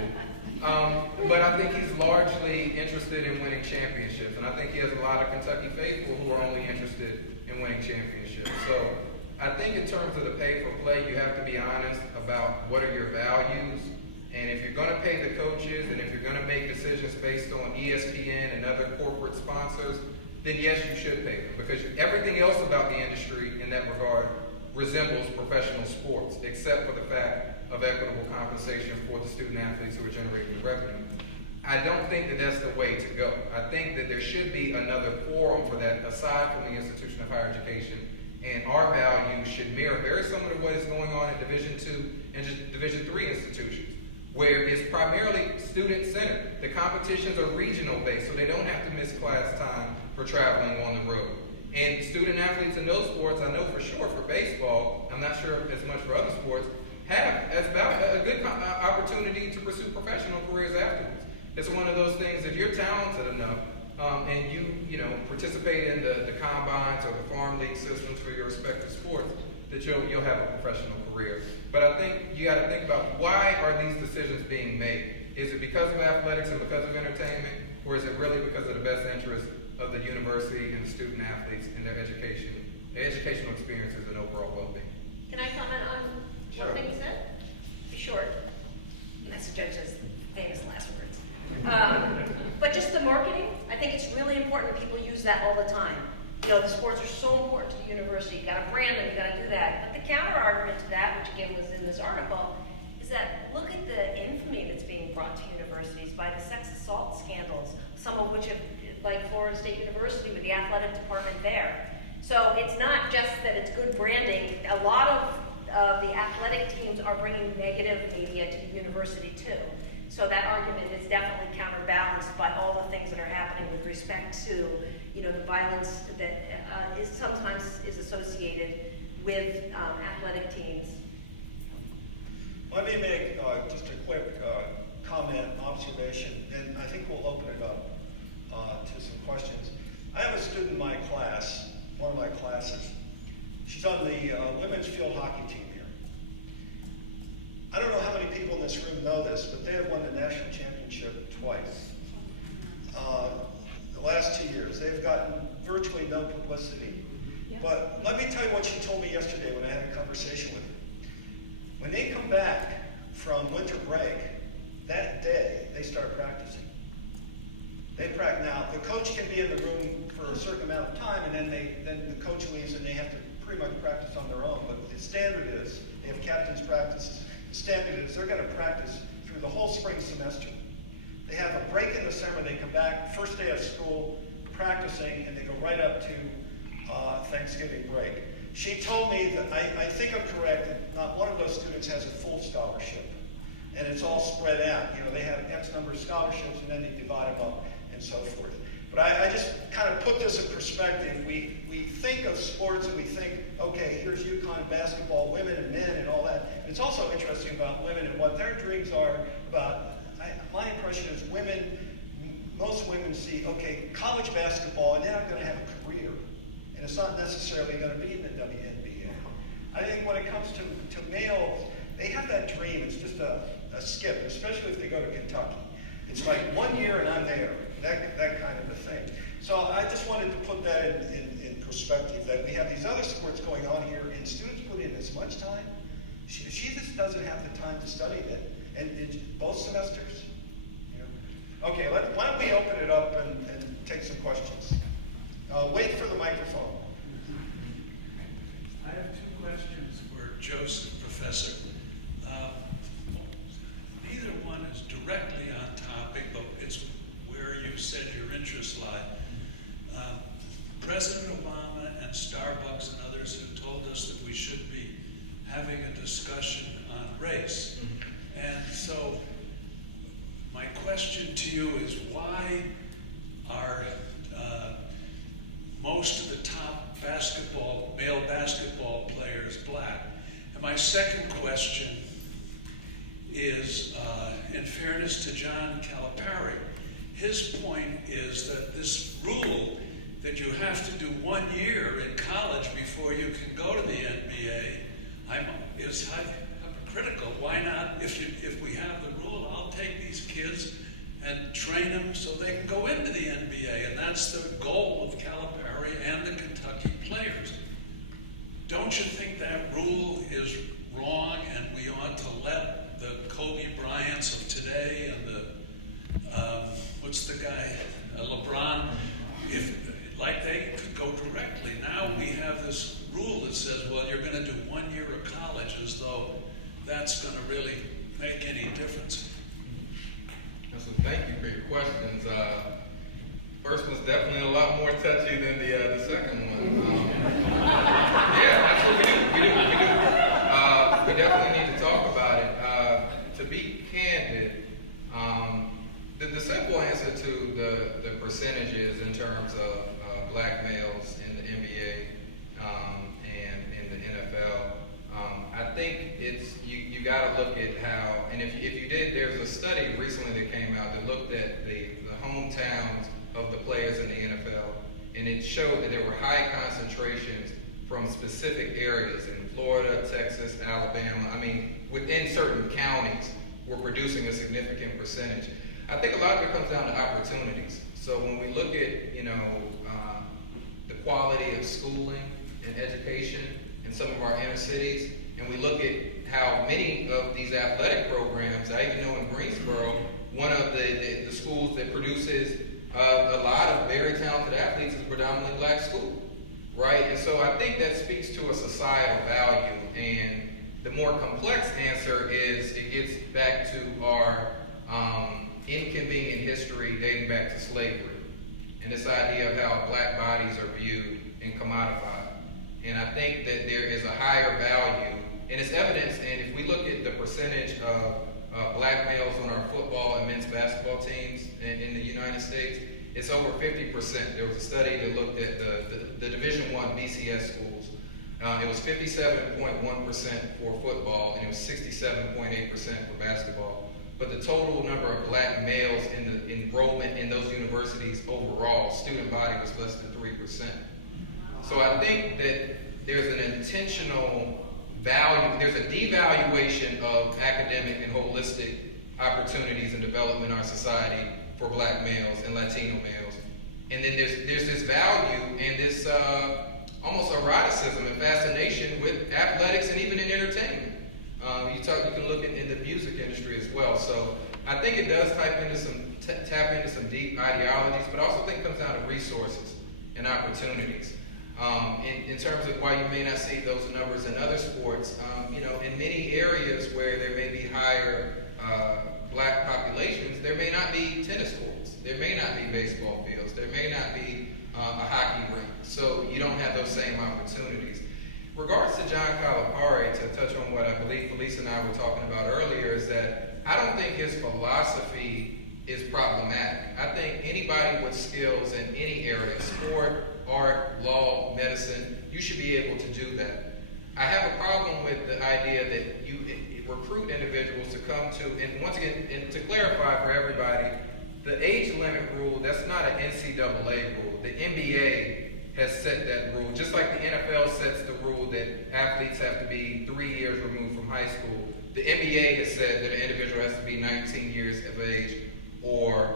But I think he's largely interested in winning championships, and I think he has a lot of Kentucky faithful who are only interested in winning championships. So I think in terms of the pay for play, you have to be honest about what are your values, and if you're going to pay the coaches, and if you're going to make decisions based on ESPN and other corporate sponsors, then yes, you should pay them, because everything else about the industry in that regard resembles professional sports, except for the fact of equitable compensation for the student athletes who are generating the revenue. I don't think that that's the way to go. I think that there should be another forum for that aside from the institution of higher education, and our values should mirror very similar to what is going on in Division II and Division III institutions, where it's primarily student-centered. The competitions are regional-based, so they don't have to miss class time for traveling on the road. And student athletes in those sports, I know for sure for baseball, I'm not sure as much for other sports, have as about a good opportunity to pursue professional careers afterwards. It's one of those things, if you're talented enough and you participate in the combines or the farm league systems for your respective sports, that you'll have a professional career. But I think you got to think about, why are these decisions being made? Is it because of athletics and because of entertainment, or is it really because of the best interest of the university and the student athletes and their education, their educational experiences and overall well-being? Can I comment on one thing you said? Be short. That's the judge's famous last words. But just the marketing, I think it's really important. People use that all the time. The sports are so important to the university. You got to brand them. You got to do that. But the counter argument to that, which again was in this article, is that look at the infamy that's being brought to universities by the sex assault scandals, some of which have, like Florida State University with the athletic department there. So it's not just that it's good branding. A lot of the athletic teams are bringing negative media to the university too. So that argument is definitely counterbalanced by all the things that are happening with respect to, the violence that sometimes is associated with athletic teams. Let me make just a quick comment, observation, and I think we'll open it up to some questions. I have a student in my class, one of my classes. She's on the women's field hockey team here. I don't know how many people in this room know this, but they have won the national championship twice. The last 2 years, they've gotten virtually no publicity. Yeah. But let me tell you what she told me yesterday when I had a conversation with her. When they come back from winter break, that day they start practicing. They practice. Now, the coach can be in the room for a certain amount of time, and then the coach leaves and they have to pretty much practice on their own. But the standard is, they have captain's practices. The standard is they're going to practice through the whole spring semester. They have a break in the summer, they come back, first day of school, practicing, and they go right up to Thanksgiving break. She told me that, I think I'm correct, that not one of those students has a full scholarship. And it's all spread out. They have X number of scholarships, and then they divide them up and so forth. But I just kind of put this in perspective. We think of sports and we think, okay, here's UConn basketball, women and men and all that. And it's also interesting about women and what their dreams are about. My impression is most women see, okay, college basketball, and then I'm going to have a career. And it's not necessarily going to be in the WNBA. I think when it comes to males, they have that dream. It's just a skip, especially if they go to Kentucky. It's like 1 year and I'm there, that kind of a thing. So I just wanted to put that in perspective, that we have these other sports going on here, and students put in as much time. She just doesn't have the time to study it. And both semesters? Yeah. Okay, why don't we open it up and take some questions. Wait for the microphone. I have two questions for Joseph, Professor. Neither one is directly on topic, but it's where you said your interests lie. President Obama and Starbucks and others have told us that we should be having a discussion on race. And so my question to you is, why are most of the top male basketball players black? And my second question is, in fairness to John Calipari, his point is that this rule that you have to do 1 year in college before you can go to the NBA is hypocritical. Why not, if we have the rule, I'll take these kids and train them so they can go into the NBA, and that's the goal of Calipari and the Kentucky players. Don't you think that rule is wrong, and we ought to let the Kobe Bryants of today and the what's the guy, LeBron, like they could go directly. Now we have this rule that says, well, you're going to do 1 year of college, as though that's going to really make any difference. So thank you for your questions. First one's definitely a lot more touchy than the second one. Yeah, absolutely. We definitely need to talk about it. To be candid, the simple answer to the percentages in terms of black males in the NBA and in the NFL, I think you got to look at how, and if you did, there's a study recently that came out that looked at the hometowns of the players in the NFL, and it showed that there were high concentrations from specific areas in Florida, Texas, Alabama. I mean, within certain counties, we're producing a significant percentage. I think a lot of it comes down to opportunities. So when we look at, the quality of schooling and education in some of our inner cities, and we look at how many of these athletic programs, I even know in Greensboro, one of the schools that produces a lot of very talented athletes is a predominantly black school, right? And so I think that speaks to a societal value, and the more complex answer is it gets back to our inconvenient history dating back to slavery, and this idea of how black bodies are viewed and commodified. And I think that there is a higher value, and it's evidenced, and if we look at the percentage of black males on our football and men's basketball teams in the United States, it's over 50%. There was a study that looked at the Division I BCS schools. It was 57.1% for football, and it was 67.8% for basketball. But the total number of black males in the enrollment in those universities overall, student body, was less than 3%. So I think that there's an intentional value, there's a devaluation of academic and holistic opportunities and development in our society for black males and Latino males. And then there's this value and this almost eroticism and fascination with athletics and even in entertainment. You can look in the music industry as well. So I think it does tap into some deep ideologies, but I also think it comes down to resources and opportunities. In terms of why you may not see those numbers in other sports, in many areas where there may be higher black populations, there may not be tennis courts, there may not be baseball fields, there may not be a hockey rink. So you don't have those same opportunities. Regards to John Calipari, to touch on what I believe Felice and I were talking about earlier, is that I don't think his philosophy is problematic. I think anybody with skills in any area, sport, art, law, medicine, you should be able to do that. I have a problem with the idea that you recruit individuals to come to, and once again, and to clarify for everybody, the age limit rule, that's not an NCAA rule. The NBA has set that rule, just like the NFL sets the rule that athletes have to be 3 years removed from high school. The NBA has said that an individual has to be 19 years of age or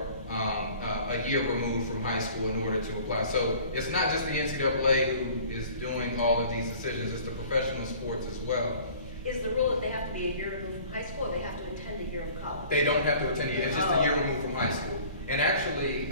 a year removed from high school in order to apply. So it's not just the NCAA who is doing all of these decisions, it's the professional sports as well. is the rule that they have to be a year removed from high school, or they have to attend a year of college? They don't have to attend a year. It's just a year removed from high school. And actually,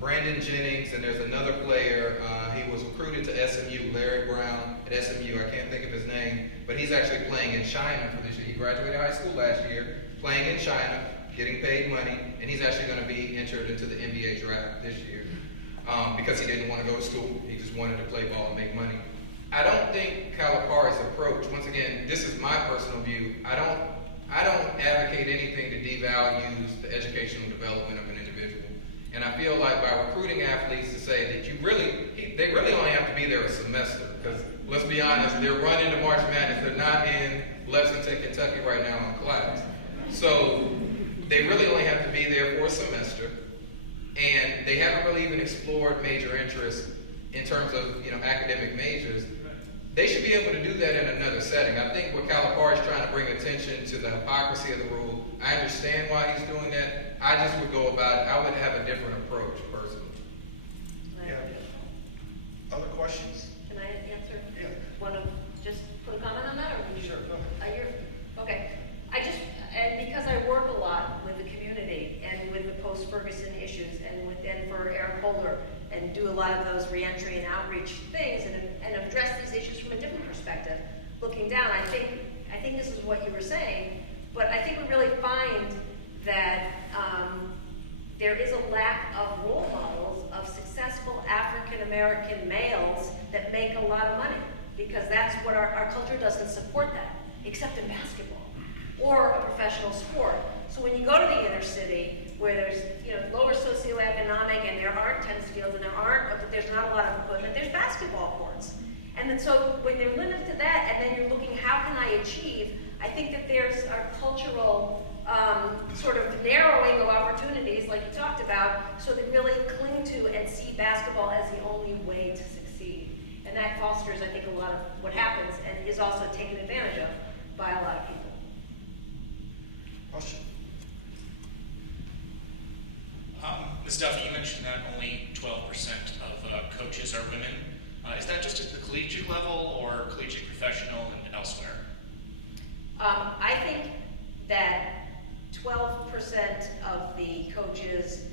Brandon Jennings, and there's another player, he was recruited to SMU, Larry Brown at SMU, I can't think of his name, but he's actually playing in China for this year. He graduated high school last year, playing in China, getting paid money, and he's actually going to be entered into the NBA draft this year because he didn't want to go to school. He just wanted to play ball and make money. I don't think Calipari's approach, once again, this is my personal view, I don't advocate anything to devalue the educational development of an individual. And I feel like by recruiting athletes to say that they really only have to be there a semester, because let's be honest, they're running to March Madness, they're not in Lexington, Kentucky right now in class. So they really only have to be there for a semester, and they haven't really even explored major interests in terms of academic majors. They should be able to do that in another setting. I think what Calipari is trying to bring attention to the hypocrisy of the rule. I understand why he's doing that. I just would go about it. I would have a different approach personally. Yeah. Other questions? Can I answer? Yeah. Just put a comment on that, or would you? Sure, go ahead. Okay. And because I work a lot with the community and with the post-Ferguson issues and for Eric Holder, and do a lot of those reentry and outreach things and address these issues from a different perspective, looking down, I think this is what you were saying, but I think we really find that there is a lack of role models of successful African-American males that make a lot of money, because that's what our culture doesn't support that, except in basketball or a professional sport. So when you go to the inner city, where there's lower socioeconomic and there aren't tennis fields and there's not a lot of equipment, there's basketball courts. And then so when they're limited to that, and then you're looking, how can I achieve? I think that there's a cultural sort of narrowing of opportunities, like you talked about, so they really cling to and see basketball as the only way to succeed. And that fosters, I think, a lot of what happens and is also taken advantage of by a lot of people. Question? Ms. Duffy, you mentioned that only 12% of coaches are women. Is that just at the collegiate level or collegiate professional and elsewhere? I think that 12% of the coaches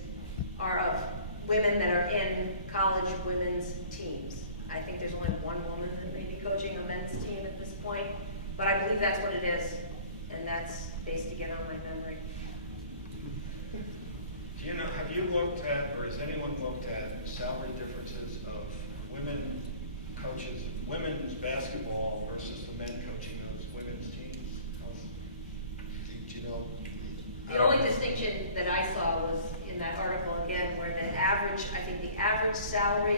are of women that are in college women's teams. I think there's only one woman that may be coaching a men's team at this point, but I believe that's what it is, and that's based again on my memory. Do you know, have you looked at, or has anyone looked at salary differences of women coaches, women's basketball versus the men coaching those women's teams? Do you know? The only distinction that I saw was in that article again, where the average salary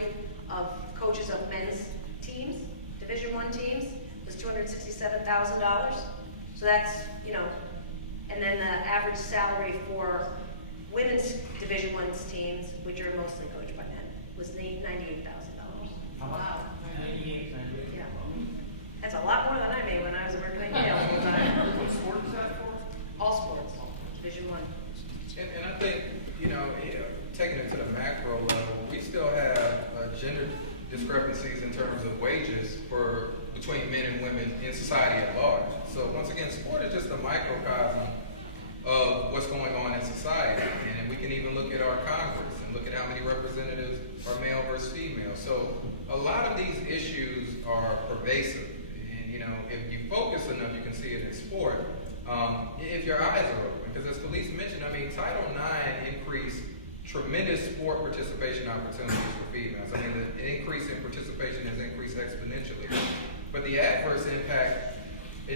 of coaches of men's teams, Division I teams, was $267,000. So that's, and then the average salary for women's Division I teams, which are mostly coached by men, was $98,000. Wow. Yeah. That's a lot more than I made when I was working at Yale. What sport is that for? All sports, Division I. And I think, taking it to the macro level, we still have gender discrepancies in terms of wages between men and women in society at large. So once again, sport is just a microcosm of what's going on in society. And we can even look at our Congress and look at how many representatives are male versus female. So a lot of these issues are pervasive. And if you focus enough, you can see it in sport. If your eyes are open, because as Felice mentioned, Title IX increased tremendous sport participation opportunities for females. The increase in participation has increased exponentially. But the adverse impact,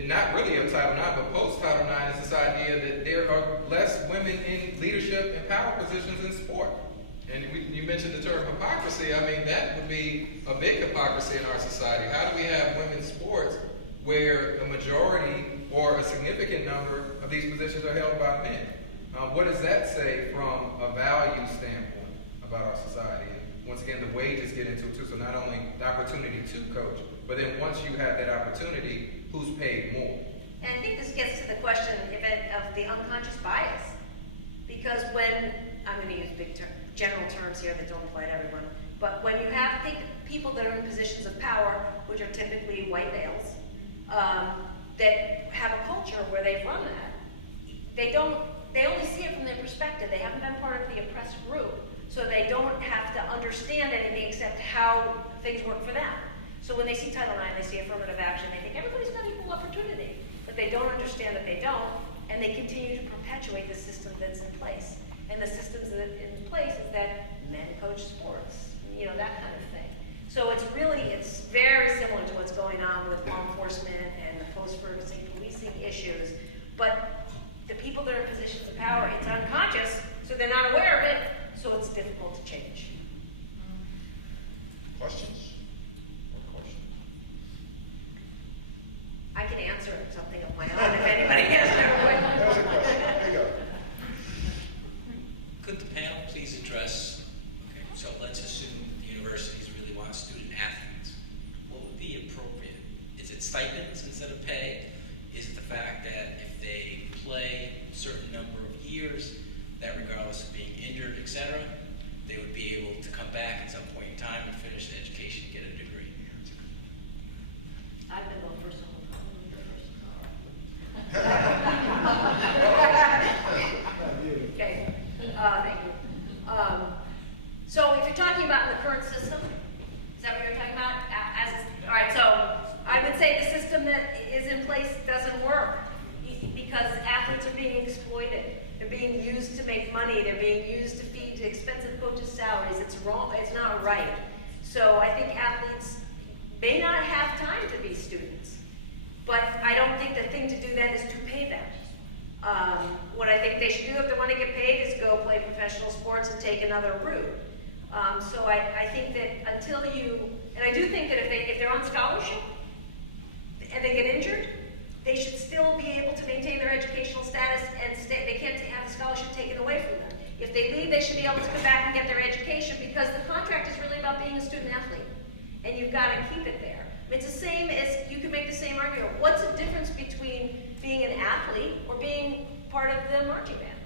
not really of Title IX, but post-Title IX, is this idea that there are less women in leadership and power positions in sport. And you mentioned the term hypocrisy. That would be a big hypocrisy in our society. How do we have women's sports where the majority or a significant number of these positions are held by men? What does that say from a value standpoint about our society? And once again, the wages get into it too. So not only the opportunity to coach, but then once you have that opportunity, who's paid more? And I think this gets to the question of the unconscious bias. Because when, I'm going to use general terms here that don't apply to everyone, but when you have people that are in positions of power, which are typically white males, that they only see it from their perspective. They haven't been part of the oppressed group, so they don't have to understand anything except how things work for them. So when they see Title IX, they see affirmative action, they think everybody's got equal opportunity, but they don't understand that they don't, and they continue to perpetuate the system that's in place. And the systems that are in place is that men coach sports, you know, that kind of thing. So it's very similar to what's going on with law enforcement and the post-Ferguson policing issues, but the people that are in positions of power, it's unconscious, so they're not aware of it, so it's difficult to change. Questions? More questions? I can answer something of my own if anybody has that way. That was a question. There you go. Could the panel please address, okay, so let's assume the universities really want student athletes. What would be appropriate? Is it stipends instead of pay? Is it the fact that if they play a certain number of years, that regardless of being injured, etc., they would be able to come back at some point in time and finish the education and get a degree? I've been the first one. Okay, thank you. So if you're talking about in the current system, is that what you're talking about? All right, so I would say the system that is in place doesn't work because athletes are being exploited. They're being used to make money. They're being used to feed expensive coaches' salaries. It's wrong. It's not right. So I think athletes may not have time to be students, but I don't think the thing to do then is to pay them. What I think they should do if they want to get paid is go play professional sports and take another route. So I think that until you, and I do think that if they're on scholarship and they get injured, they should still be able to maintain their educational status and stay. They can't have the scholarship taken away from them. If they leave, they should be able to come back and get their education because the contract is really about being a student athlete, and you've got to keep it there. It's the same as, you can make the same argument. What's the difference between being an athlete or being part of the marching band?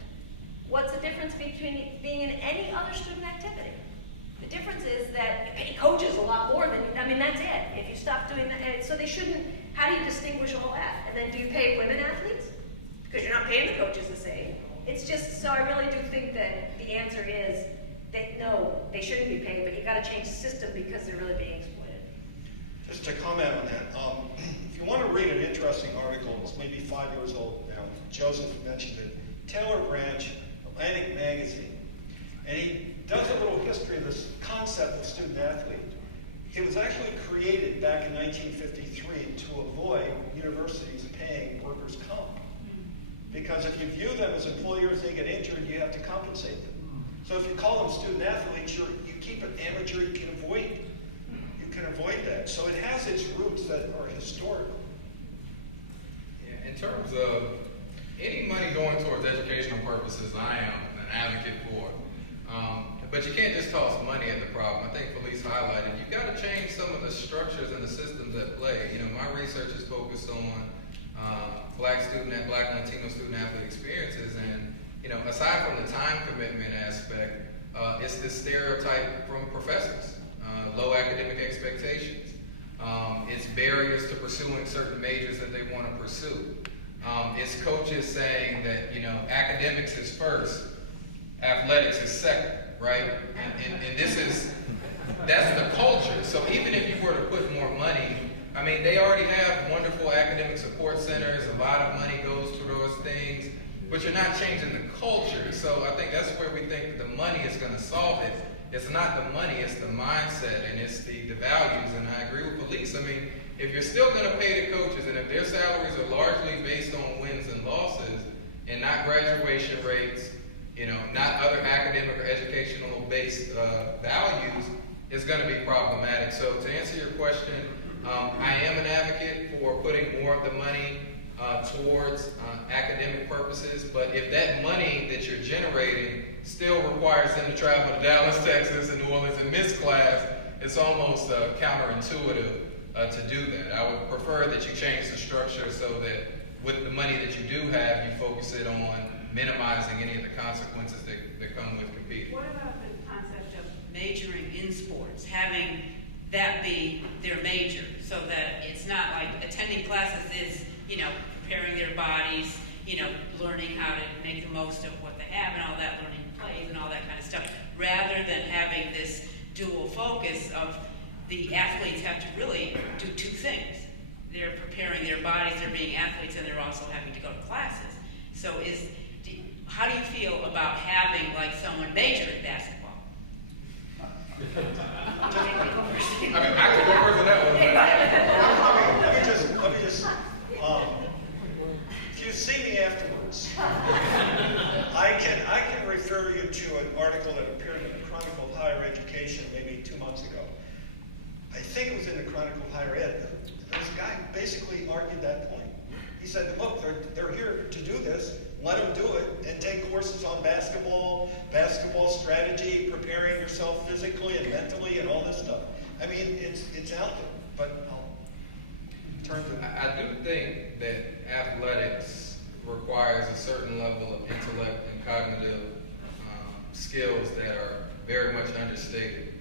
What's the difference between being in any other student activity? The difference is that you pay coaches a lot more than, I mean, that's it. If you stop doing that, so they shouldn't, how do you distinguish all that? And then do you pay women athletes? Because you're not paying the coaches the same. It's just, so I really do think that the answer is that no, they shouldn't be paid, but you got to change the system because they're really being exploited. Just to comment on that, if you want to read an interesting article, it's maybe 5 years old now, Joseph mentioned it, Taylor Branch, Atlantic Magazine, and he does a little history of this concept of student athlete. It was actually created back in 1953 to avoid universities paying workers' comp. Because if you view them as employers, they get injured, you have to compensate them. So if you call them student athletes, you keep it amateur, you can avoid that. So it has its roots that are historical. Yeah, in terms of any money going towards educational purposes, I am an advocate for. But you can't just toss money at the problem. I think Felice highlighted, you've got to change some of the structures and the systems at play. You know, my research is focused on Black and Latino student athlete experiences, and you know, aside from the time commitment aspect, it's this stereotype from professors, low academic expectations. It's barriers to pursuing certain majors that they want to pursue. It's coaches saying that, you know, academics is first, athletics is second, right? And that's the culture. So even if you were to put more money, I mean, they already have wonderful academic support centers, a lot of money goes to those things, but you're not changing the culture. So I think that's where we think that the money is going to solve it. It's not the money, it's the mindset, and it's the values, and I agree with Felice. I mean, if you're still going to pay the coaches, and if their salaries are largely based on wins and losses, and not graduation rates, you know, not other academic or educational-based values, it's going to be problematic. So to answer your question, I am an advocate for putting more of the money towards academic purposes, but if that money that you're generating still requires them to travel to Dallas, Texas, and New Orleans and miss class, it's almost counterintuitive to do that. I would prefer that you change the structure so that with the money that you do have, you focus it on minimizing any of the consequences that come with competing. What about the concept of majoring in sports, having that be their major, so that it's not like attending classes is, you know, preparing their bodies learning how to make the most of what they have and all that, learning plays and all that kind of stuff, rather than having this dual focus of the athletes have to really do two things. They're preparing their bodies, they're being athletes, and they're also having to go to classes. So how do you feel about having like someone major in basketball? I can go first on that one. Let me just, if you see me afterwards, I can refer you to an article that appeared in the Chronicle of Higher Education maybe 2 months ago. I think it was in the Chronicle of Higher Ed. This guy basically argued that point. He said, look, they're here to do this. Let them do it and take courses on basketball strategy, preparing yourself physically and mentally and all this stuff. I mean, it's out there, but I'll turn to I do think that athletics requires a certain level of intellect and cognitive skills that are very much understated.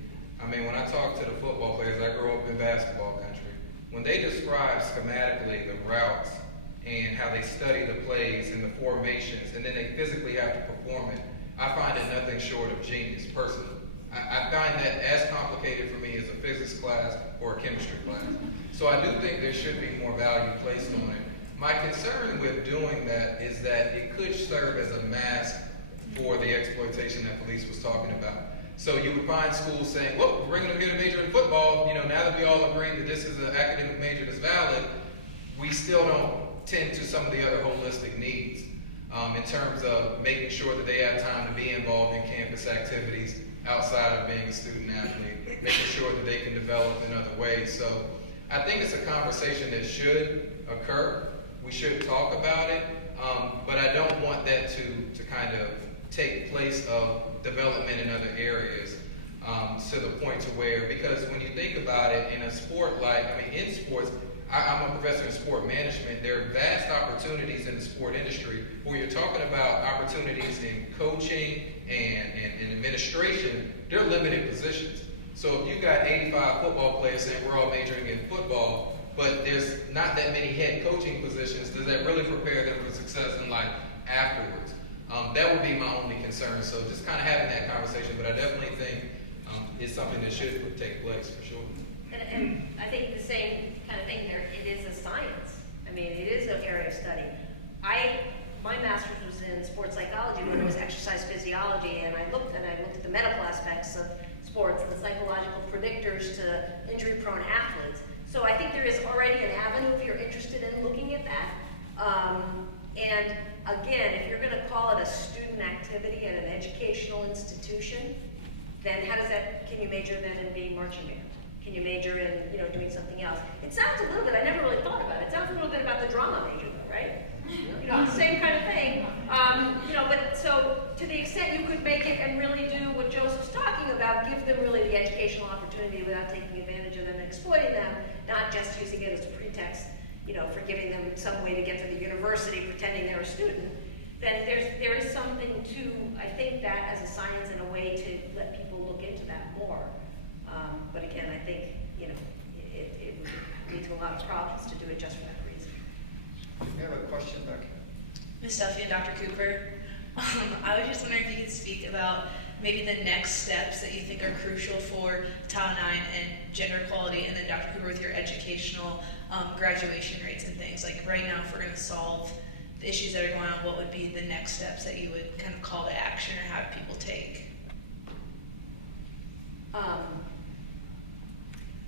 I mean, when I talk to the football players, I grew up in basketball country. When they describe schematically the routes and how they study the plays and the formations, and then they physically have to perform it, I find it nothing short of genius, personally. I find that as complicated for me as a physics class or a chemistry class. So I do think there should be more value placed on it. My concern with doing that is that it could serve as a mask for the exploitation that police was talking about. So you would find schools saying, look, we're bringing them here to major in football. Now that we all agree that this is an academic major that's valid, we still don't tend to some of the other holistic needs in terms of making sure that they have time to be involved in campus activities outside of being a student athlete, making sure that they can develop in other ways. So I think it's a conversation that should occur. We should talk about it, but I don't want that to kind of take place of development in other areas to the point to where, because when you think about it in a sport in sports, I'm a professor in sport management. There are vast opportunities in the sport industry where you're talking about opportunities in coaching and administration. They're limited positions. So if you've got 85 football players saying we're all majoring in football, but there's not that many head coaching positions, does that really prepare them for success in life afterwards? That would be my only concern. So just kind of having that conversation, but I definitely think it's something that should take place for sure. And I think the same kind of thing there, it is a science. I mean, it is an area of study. My master's was in sports psychology when it was exercise physiology, and I looked at the medical aspects of sports and the psychological predictors to injury-prone athletes. So I think there is already an avenue if you're interested in looking at that. And again, if you're going to call it a student activity at an educational institution, then can you major then in being marching band? Can you major in, doing something else? It sounds a little bit, I never really thought about it. It sounds a little bit about the drama major though, right? The same kind of thing. But so to the extent you could make it and really do what Joseph's talking about, give them really the educational opportunity without taking advantage of them and exploiting them, not just using it as a pretext, for giving them some way to get to the university pretending they're a student, then there is something to, I think, that as a science and a way to let people look into that more. But again, I think, it would lead to a lot of problems to do it just for that reason. We have a question back here. Ms. Duffy and Dr. Cooper, I was just wondering if you could speak about maybe the next steps that you think are crucial for Title IX and gender equality, and then Dr. Cooper with your educational graduation rates and things. Like right now, if we're going to solve the issues that are going on, what would be the next steps that you would kind of call to action or have people take?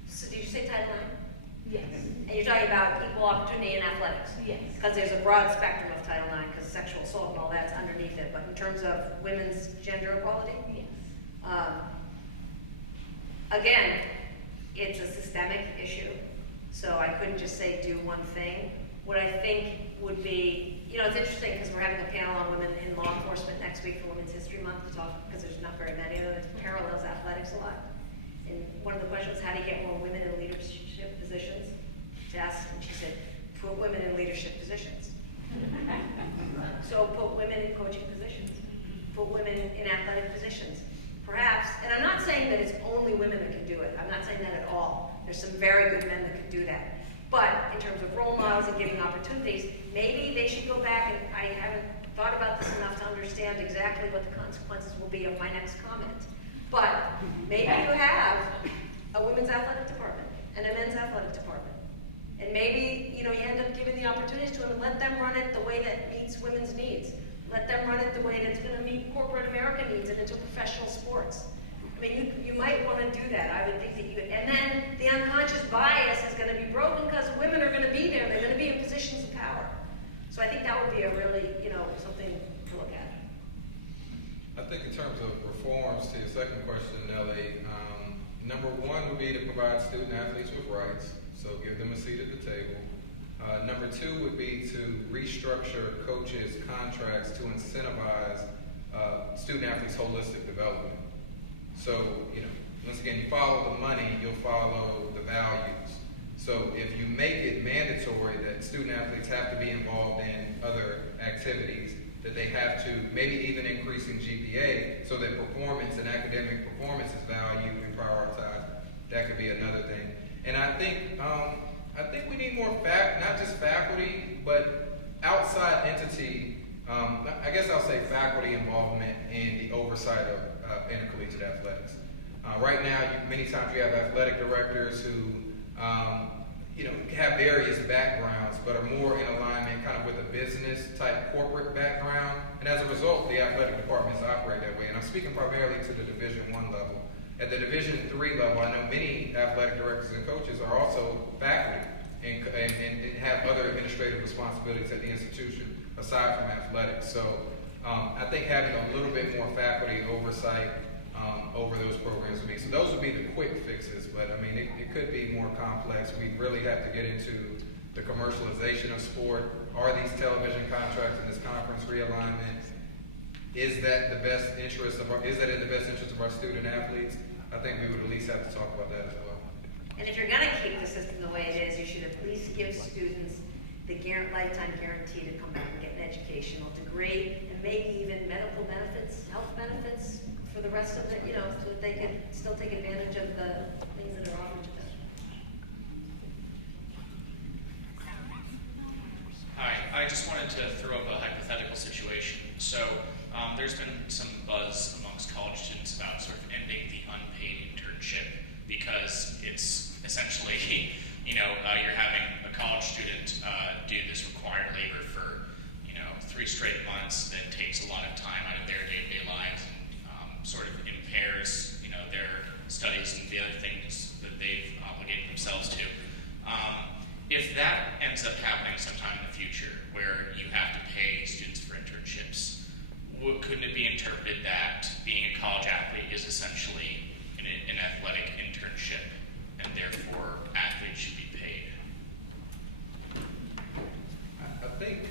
So did you say Title IX? Yes. And you're talking about equal opportunity in athletics? Yes. Because there's a broad spectrum of Title IX, because sexual assault and all that's underneath it. But in terms of women's gender equality? Yes. Again, it's a systemic issue, so I couldn't just say do one thing. What I think would be, it's interesting because we're having a panel on women in law enforcement next week for Women's History Month to talk, because there's not very many of them. It parallels athletics a lot. And one of the questions, how do you get more women in leadership positions? To ask, and she said, put women in leadership positions. So put women in coaching positions. Put women in athletic positions. Perhaps, and I'm not saying that it's only women that can do it. I'm not saying that at all. There's some very good men that can do that. But in terms of role models and giving opportunities, maybe they should go back, and I haven't thought about this enough to understand exactly what the consequences will be of my next comment. But maybe you have a women's athletic department and a men's athletic department. And maybe, you end up giving the opportunities to them and let them run it the way that meets women's needs. Let them run it the way that's going to meet corporate America needs and into professional sports. I mean, you might want to do that. I would think that you would. And then the unconscious bias is going to be broken because women are going to be there. They're going to be in positions of power. So I think that would be a really, something to look at. I think in terms of reforms, to your second question, Nellie, number one would be to provide student athletes with rights, so give them a seat at the table. Number two would be to restructure coaches' contracts to incentivize student athletes' holistic development. So, once again, you follow the money, you'll follow the values. So if you make it mandatory that student athletes have to be involved in other activities, that they have to, maybe even increasing GPA, so that performance and academic performance is valued and prioritized, that could be another thing. And I think we need more not just faculty, but outside entity, I guess I'll say faculty involvement in the oversight of intercollegiate athletics. Right now, many times you have athletic directors who have various backgrounds, but are more in alignment kind of with a business type corporate background. And as a result, the athletic departments operate that way. And I'm speaking primarily to the Division I level. At the Division III level, I know many athletic directors and coaches are also faculty and have other administrative responsibilities at the institution aside from athletics. So I think having a little bit more faculty oversight over those programs would be. So those would be the quick fixes, but I mean, it could be more complex. We really have to get into the commercialization of sport. Are these television contracts and this conference realignment, is that in the best interest of our student athletes? I think we would at least have to talk about that as well. And if you're going to keep the system the way it is, you should at least give students the lifetime guarantee to come back and get an educational degree, and maybe even medical benefits, health benefits for the rest of it, so that they can still take advantage of the things that are offered to them. Hi, I just wanted to throw up a hypothetical situation. So there's been some buzz amongst college students about sort of ending the unpaid internship because it's essentially, you're having a college student do this required labor for, 3 straight months that takes a lot of time out of their day-to-day lives and sort of impairs, their studies and the other things that they've obligated themselves to. If that ends up happening sometime in the future, where you have to pay students for internships, couldn't it be interpreted that being a college athlete is essentially an athletic internship, and therefore athletes should be paid? I think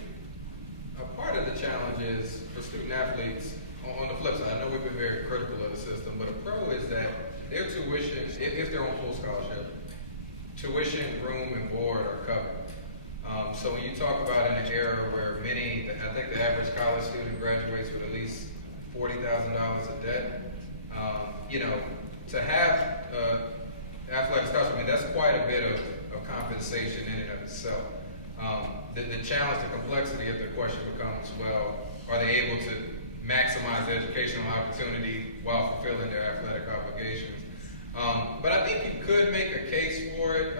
a part of the challenge is for student athletes, on the flip side, I know we've been very critical of the system, but a pro is that their tuition, if they're on full scholarship, tuition, room, and board are covered. So when you talk about in an era where I think the average college student graduates with at least $40,000 of debt, to have athletic scholarship, I mean, that's quite a bit of compensation in and of itself. The challenge, the complexity of the question becomes, well, are they able to maximize the educational opportunity while fulfilling their athletic obligations? But I think you could make a case for it.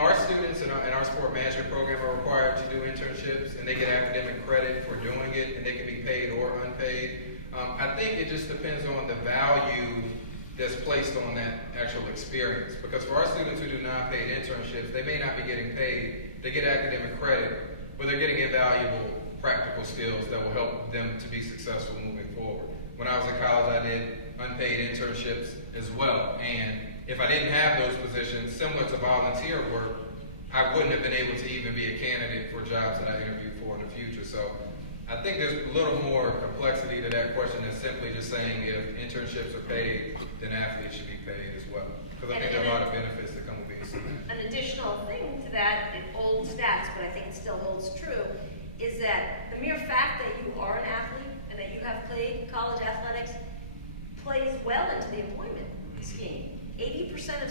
Our students in our sport management program are required to do internships, and they get academic credit for doing it, and they can be paid or unpaid. I think it just depends on the value that's placed on that actual experience. Because for our students who do non-paid internships, they may not be getting paid. They get academic credit, but they're getting invaluable practical skills that will help them to be successful moving forward. When I was in college, I did unpaid internships as well. And if I didn't have those positions, similar to volunteer work, I wouldn't have been able to even be a candidate for jobs that I interviewed for in the future. So I think there's a little more complexity to that question than simply just saying if internships are paid, then athletes should be paid as well. Because I think there are a lot of benefits that come with being a student. An additional thing to that, in old stats, but I think it still holds true, is that the mere fact that you are an athlete and that you have played college athletics plays well into the employment scheme. 80% of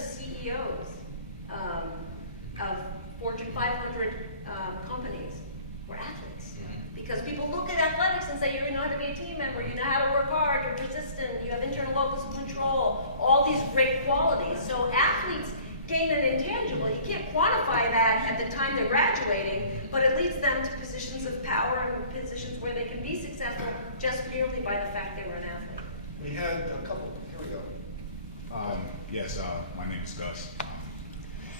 can't quantify that at the time they're graduating, but it leads them to positions of power and positions where they can be successful just merely by the fact they were an athlete. We had a couple, here we go. Yes, my name is Gus.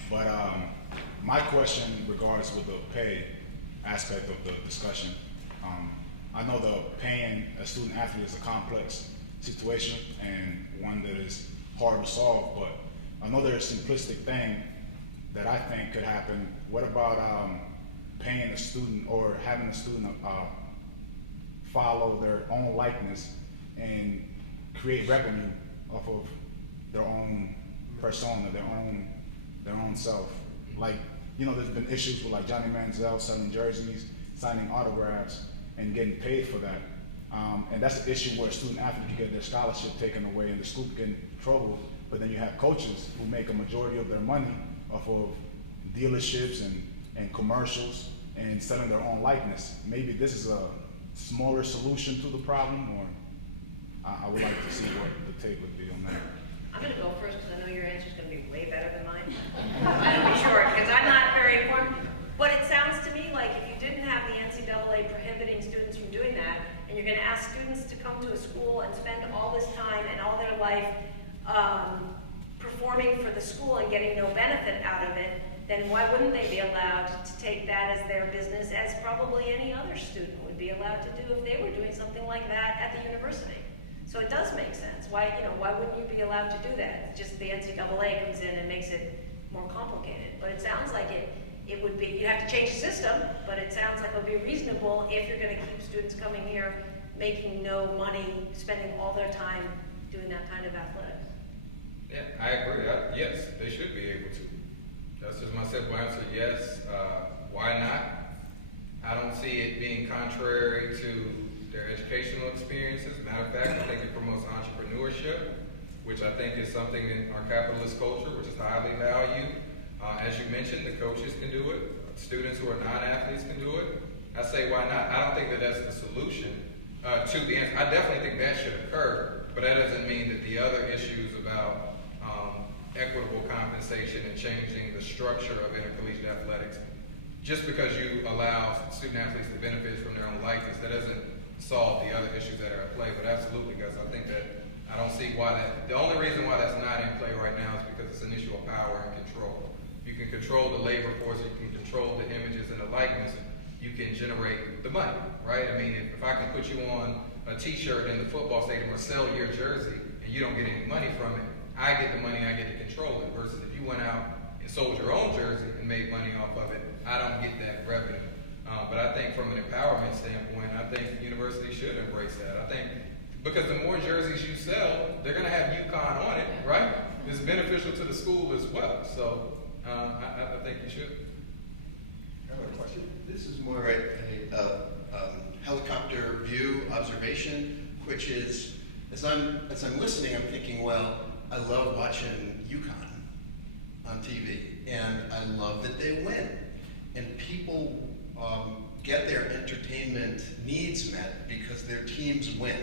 But my question regards with the pay aspect of the discussion. I know the paying a student athlete is a complex situation and one that is hard to solve, but another simplistic thing that I think could happen, what about paying a student or having a student follow their own likeness and create revenue off of their own persona, their own self. Like, you know, there's been issues with like Johnny Manziel selling jerseys, signing autographs, and getting paid for that. And that's the issue where a student athlete can get their scholarship taken away and the school can get in trouble. But then you have coaches who make a majority of their money off of dealerships and commercials and selling their own likeness. Maybe this is a smaller solution to the problem, or I would like to see what the take would be on that. I'm going to go first because I know your answer is going to be way better than mine. I'm going to be short because I'm not very informed. But it sounds to me like if you didn't have the NCAA prohibiting students from doing that, and you're going to ask students to come to a school and spend all this time and all their life performing for the school and getting no benefit out of it, then why wouldn't they be allowed to take that as their business, as probably any other student would be allowed to do if they were doing something like that at the university? So it does make sense. Why wouldn't you be allowed to do that? It's just the NCAA comes in and makes it more complicated. But it sounds like it would be, you'd have to change the system, but it sounds like it would be reasonable if you're going to keep students coming here making no money, spending all their time doing that kind of athletics. Yeah, I agree. Yes, they should be able to. That's just my simple answer. Yes. Why not? I don't see it being contrary to their educational experiences. Matter of fact, I think it promotes entrepreneurship, which I think is something in our capitalist culture, which is highly valued. As you mentioned, the coaches can do it. Students who are non-athletes can do it. I say, why not? I don't think that that's the solution to the answer. I definitely think that should occur, but that doesn't mean that the other issues about equitable compensation and changing the structure of intercollegiate athletics, just because you allow student athletes to benefit from their own likeness, that doesn't solve the other issues that are at play. But absolutely, guys, I think that I don't see why that. The only reason why that's not in play right now is because it's an issue of power and control. You can control the labor force, you can control the images and the likeness, you can generate the money, right? I mean, if I can put you on a t-shirt in the football stadium or sell your jersey and you don't get any money from it, I get the money, I get to control it, versus if you went out and sold your own jersey and made money off of it, I don't get that revenue. But I think from an empowerment standpoint, I think universities should embrace that. I think because the more jerseys you sell, they're going to have UConn on it, right? It's beneficial to the school as well. So I think you should. I have a question. This is more a helicopter view observation, which is, as I'm listening, I'm thinking, well, I love watching UConn on TV, and I love that they win, and people get their entertainment needs met because their teams win.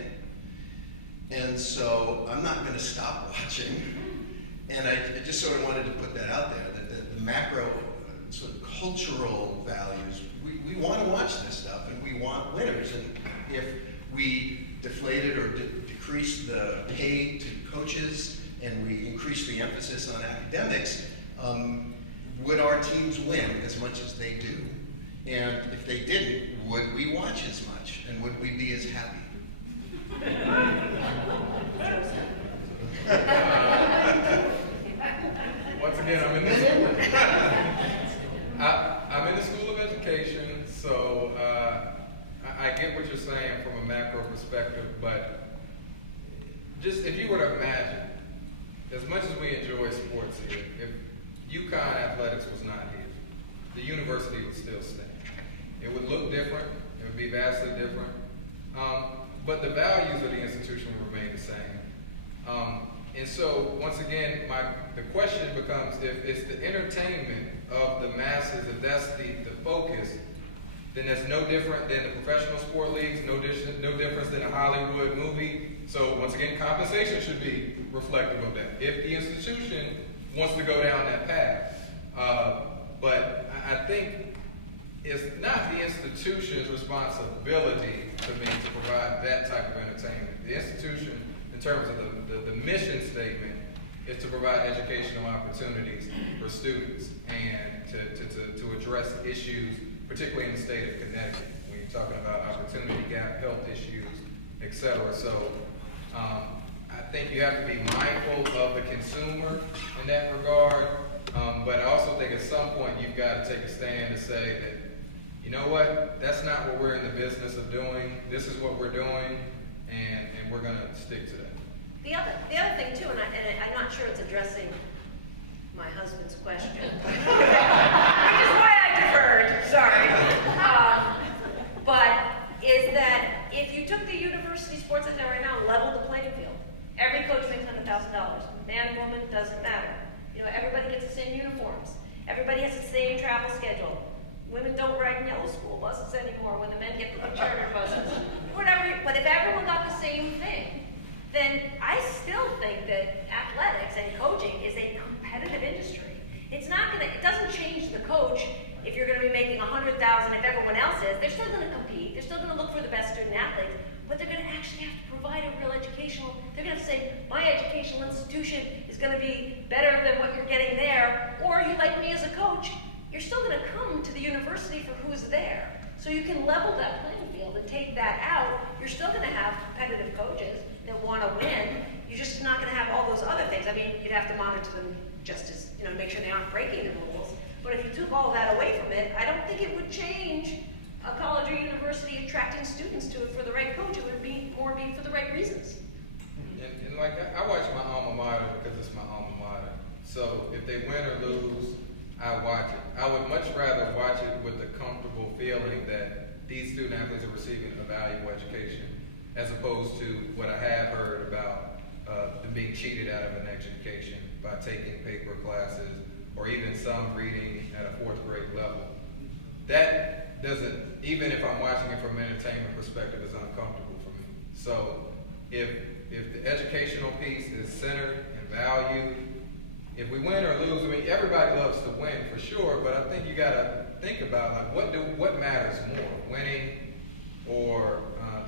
And so I'm not going to stop watching. And I just sort of wanted to put that out there, that the macro sort of cultural values, we want to watch this stuff and we want winners. And if we deflated or decreased the pay to coaches and we increased the emphasis on academics, would our teams win as much as they do? And if they didn't, would we watch as much? And would we be as happy? Once again, I'm in the School of Education, so I get what you're saying from a macro perspective, but just if you were to imagine, as much as we enjoy sports here, if UConn athletics was not here, the university would still stand. It would look different, it would be vastly different, but the values of the institution would remain the same. And so, once again, the question becomes, if it's the entertainment of the masses, if that's the focus, then that's no different than the professional sport leagues, no difference than a Hollywood movie. So, once again, compensation should be reflective of that. If the institution wants to go down that path, it's not the institution's responsibility to me to provide that type of entertainment. The institution, in terms of the mission statement, is to provide educational opportunities for students and to address issues, particularly in the state of Connecticut, when you're talking about opportunity gap, health issues, et cetera. So I think you have to be mindful of the consumer in that regard, but I also think at some point you've got to take a stand to say that, you know what, that's not what we're in the business of doing. This is what we're doing, and we're going to stick to that. The other thing too, and I'm not sure it's addressing my husband's question, which is why I deferred, sorry. But is that if you took the university sports center right now and leveled the playing field, every coach makes $100,000. Man, woman, doesn't matter. You know, everybody gets the same uniforms. Everybody has the same travel schedule. Women don't ride in yellow school buses anymore when the men get the charter buses. Whatever. But if everyone got the same thing, then I still think that athletics and coaching is a competitive industry. It doesn't change the coach if you're gonna be making $100,000 if everyone else is. They're still gonna compete, they're still gonna look for the best student athletes, but they're gonna actually have to provide a real educational, they're gonna say, my educational institution is gonna be better than what you're getting there, or you like me as a coach, you're still gonna come to the university for who's there. So you can level that playing field and take that out. You're still gonna have competitive coaches that want to win. You're just not going to have all those other things. I mean, you'd have to monitor them just as, you know, make sure they aren't breaking the rules. But if you took all that away from it, I don't think it would change a college or university attracting students to it for the right coach. It would be more for the right reasons. And like, I watch my alma mater because it's my alma mater. So if they win or lose, I watch it. I would much rather watch it with the comfortable feeling that these student athletes are receiving a valuable education, as opposed to what I have heard about them being cheated out of an education by taking paper classes or even some reading at a 4th grade level. That doesn't, even if I'm watching it from an entertainment perspective, is uncomfortable for me. So if the educational piece is centered and valued, if we win or lose, I mean, everybody loves to win for sure, but I think you gotta think about like what matters more, winning or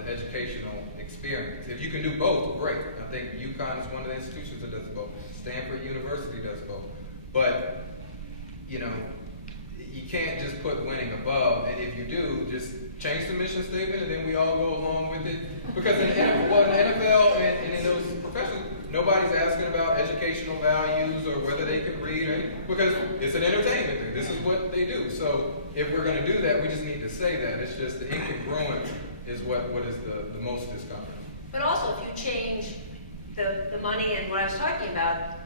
the educational experience. If you can do both, great. I think UConn is one of the institutions that does both. Stanford University does both. But, you know, you can't just put winning above, and if you do, just change the mission statement and then we all go along with it. Because in the NFL and in those professions, nobody's asking about educational values or whether they can read, because it's an entertainment thing. This is what they do. So if we're going to do that, we just need to say that. It's just the incongruence is what is the most discomfort. But also, if you change the money and what I was talking about,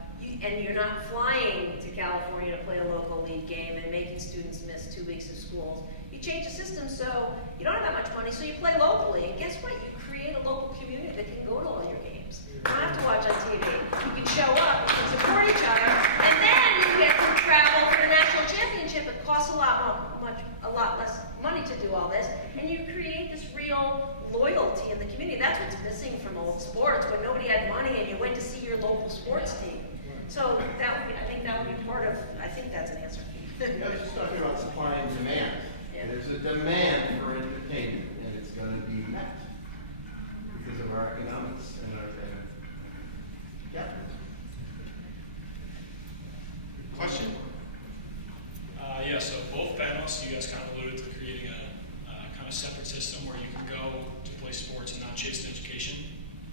and you're not flying to California to play a local league game and making students miss 2 weeks of school, you change the system so you don't have that much money, so you play locally. And guess what? You create a local community that can go to all your games. You don't have to watch on TV. You can show up, you can support each other, and then you get some travel for the national championship. It costs a lot less money to do all this, and you create this real loyalty in the community. That's what's missing from old sports, when nobody had money and you went to see your local sports team. So I think that would be part of. I think that's an answer. I was just talking about supply and demand. Yeah. There's a demand for entertainment, and it's going to be met because of our economics and our Question? Yeah, so both panelists, you guys kind of alluded to creating a kind of separate system where you can go to play sports and not chase an education.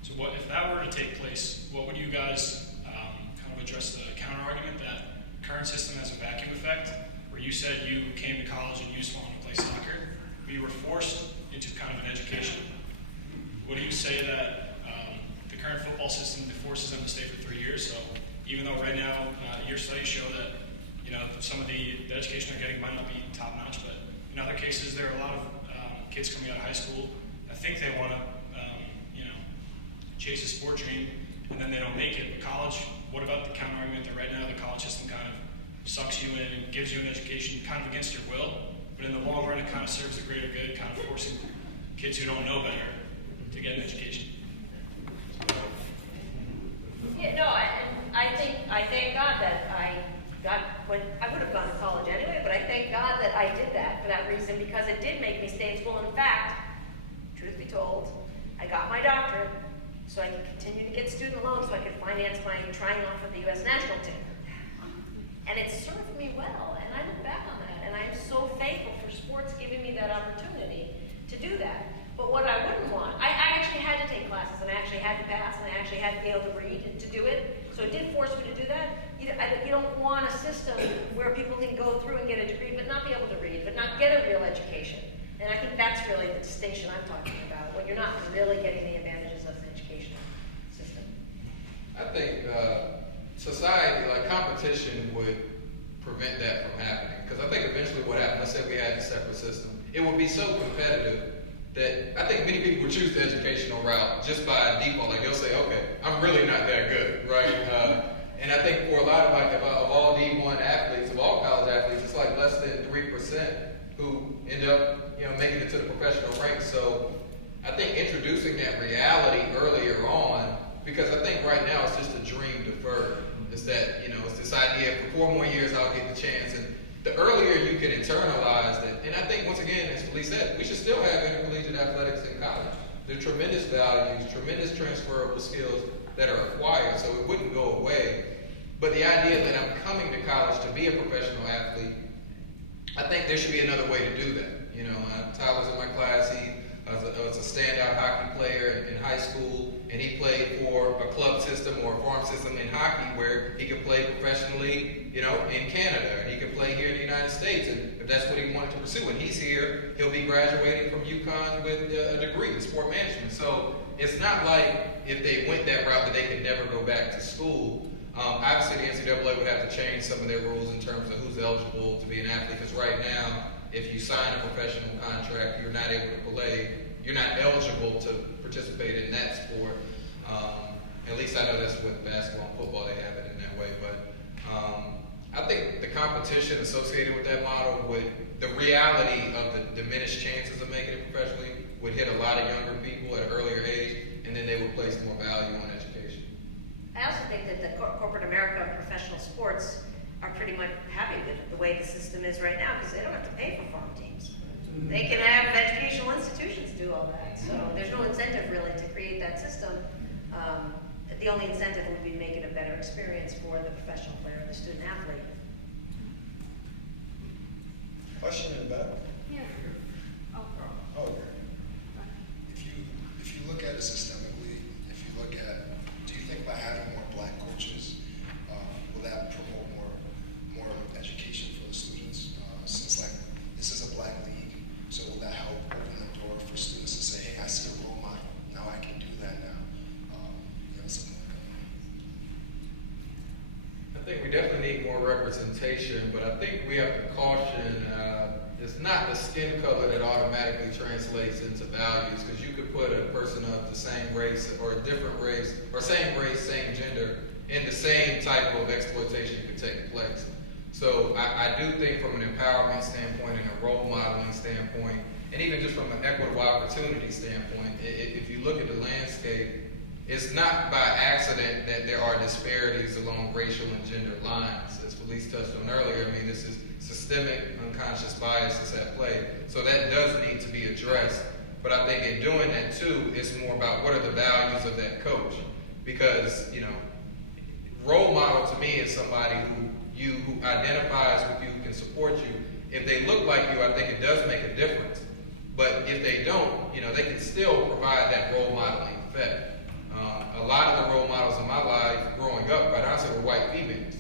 So what if that were to take place, what would you guys kind of address the counter argument that current system has a vacuum effect, where you said you came to college and you just wanted to play soccer, but you were forced into kind of an education? What do you say that the current football system forces them to stay for 3 years? So even though right now your studies show that some of the education they're getting might not be top notch, but in other cases there are a lot of kids coming out of high school that think they want to chase a sport dream and then they don't make it. But college, what about the counter argument that right now the college system kind of sucks you in and gives you an education kind of against your will, but in the long run it kind of serves the greater good, kind of forcing kids who don't know better to get an education? Yeah, no, I thank God that I would have gone to college anyway, but I thank God that I did that for that reason, because it did make me stay in school. In fact, truth be told, I got my doctorate so I could continue to get student loans so I could finance my trying on for the U.S. national team. And it served me well, and I look back on that, and I'm so thankful for sports giving me that opportunity to do that. But what I wouldn't want, I actually had to take classes, and I actually had to pass, and I actually had to be able to read to do it. So it did force me to do that. You don't want a system where people can go through and get a degree, but not be able to read, but not get a real education. And I think that's really the distinction I'm talking about, when you're not really getting the advantages of the educational system. I think society, like competition, would prevent that from happening. Because I think eventually what happened, let's say we had a separate system, it would be so competitive that I think many people would choose the educational route just by default. Like they'll say, okay, I'm really not that good, right? And I think for a lot of all D1 athletes, of all college athletes, it's like less than 3% who end up, making it to the professional ranks. So I think introducing that reality earlier on, because I think right now it's just a dream deferred. It's that, it's this idea for 4 more years I'll get the chance. And the earlier you can internalize that, and I think once again, as Felice said, we should still have intercollegiate athletics in college. There are tremendous values, tremendous transferable skills that are acquired, so it wouldn't go away. But the idea that I'm coming to college to be a professional athlete, I think there should be another way to do that. Tyler's in my class, he was a standout hockey player in high school, and he played for a club system or a farm system in hockey where he could play professionally, in Canada, and he could play here in the United States, and if that's what he wanted to pursue. And he's here, he'll be graduating from UConn with a degree in sport management. So it's not like if they went that route that they could never go back to school. Obviously, the NCAA would have to change some of their rules in terms of who's eligible to be an athlete, because right now, if you sign a professional contract, you're not able to play, you're not eligible to participate in that sport. At least I know that's with basketball and football, they have it in that way. But I think the competition associated with that model the reality of the diminished chances of making it professionally would hit a lot of younger people at an earlier age, and then they would place more value on education. I also think that the corporate America of professional sports are pretty much happy with the way the system is right now, because they don't have to pay for farm teams. They can have educational institutions do all that. So there's no incentive really to create that system. The only incentive would be to make it a better experience for the professional player, the student athlete. Question in the back? Yeah. Oh, If you look at it systemically, do you think by having more black coaches, will that promote more education for the students? Since this is a black league, so will that help open the door for students to say, hey, I see a role model, now I can do that now, something like that. I think we definitely need more representation, but I think we have to caution, it's not the skin color that automatically translates into values, because you could put a person of the same race or a different race, or same race, same gender, in the same type of exploitation could take place. So I do think from an empowerment standpoint and a role modeling standpoint, and even just from an equitable opportunity standpoint, if you look at the landscape, it's not by accident that there are disparities along racial and gender lines. As Felice touched on earlier, this is systemic unconscious biases at play. So that does need to be addressed. But I think in doing that too, it's more about what are the values of that coach. Because, role model to me is somebody who identifies with you, can support you. If they look like you, I think it does make a difference. But if they don't, they can still provide that role modeling effect. A lot of the role models in my life growing up, quite honestly, were white females.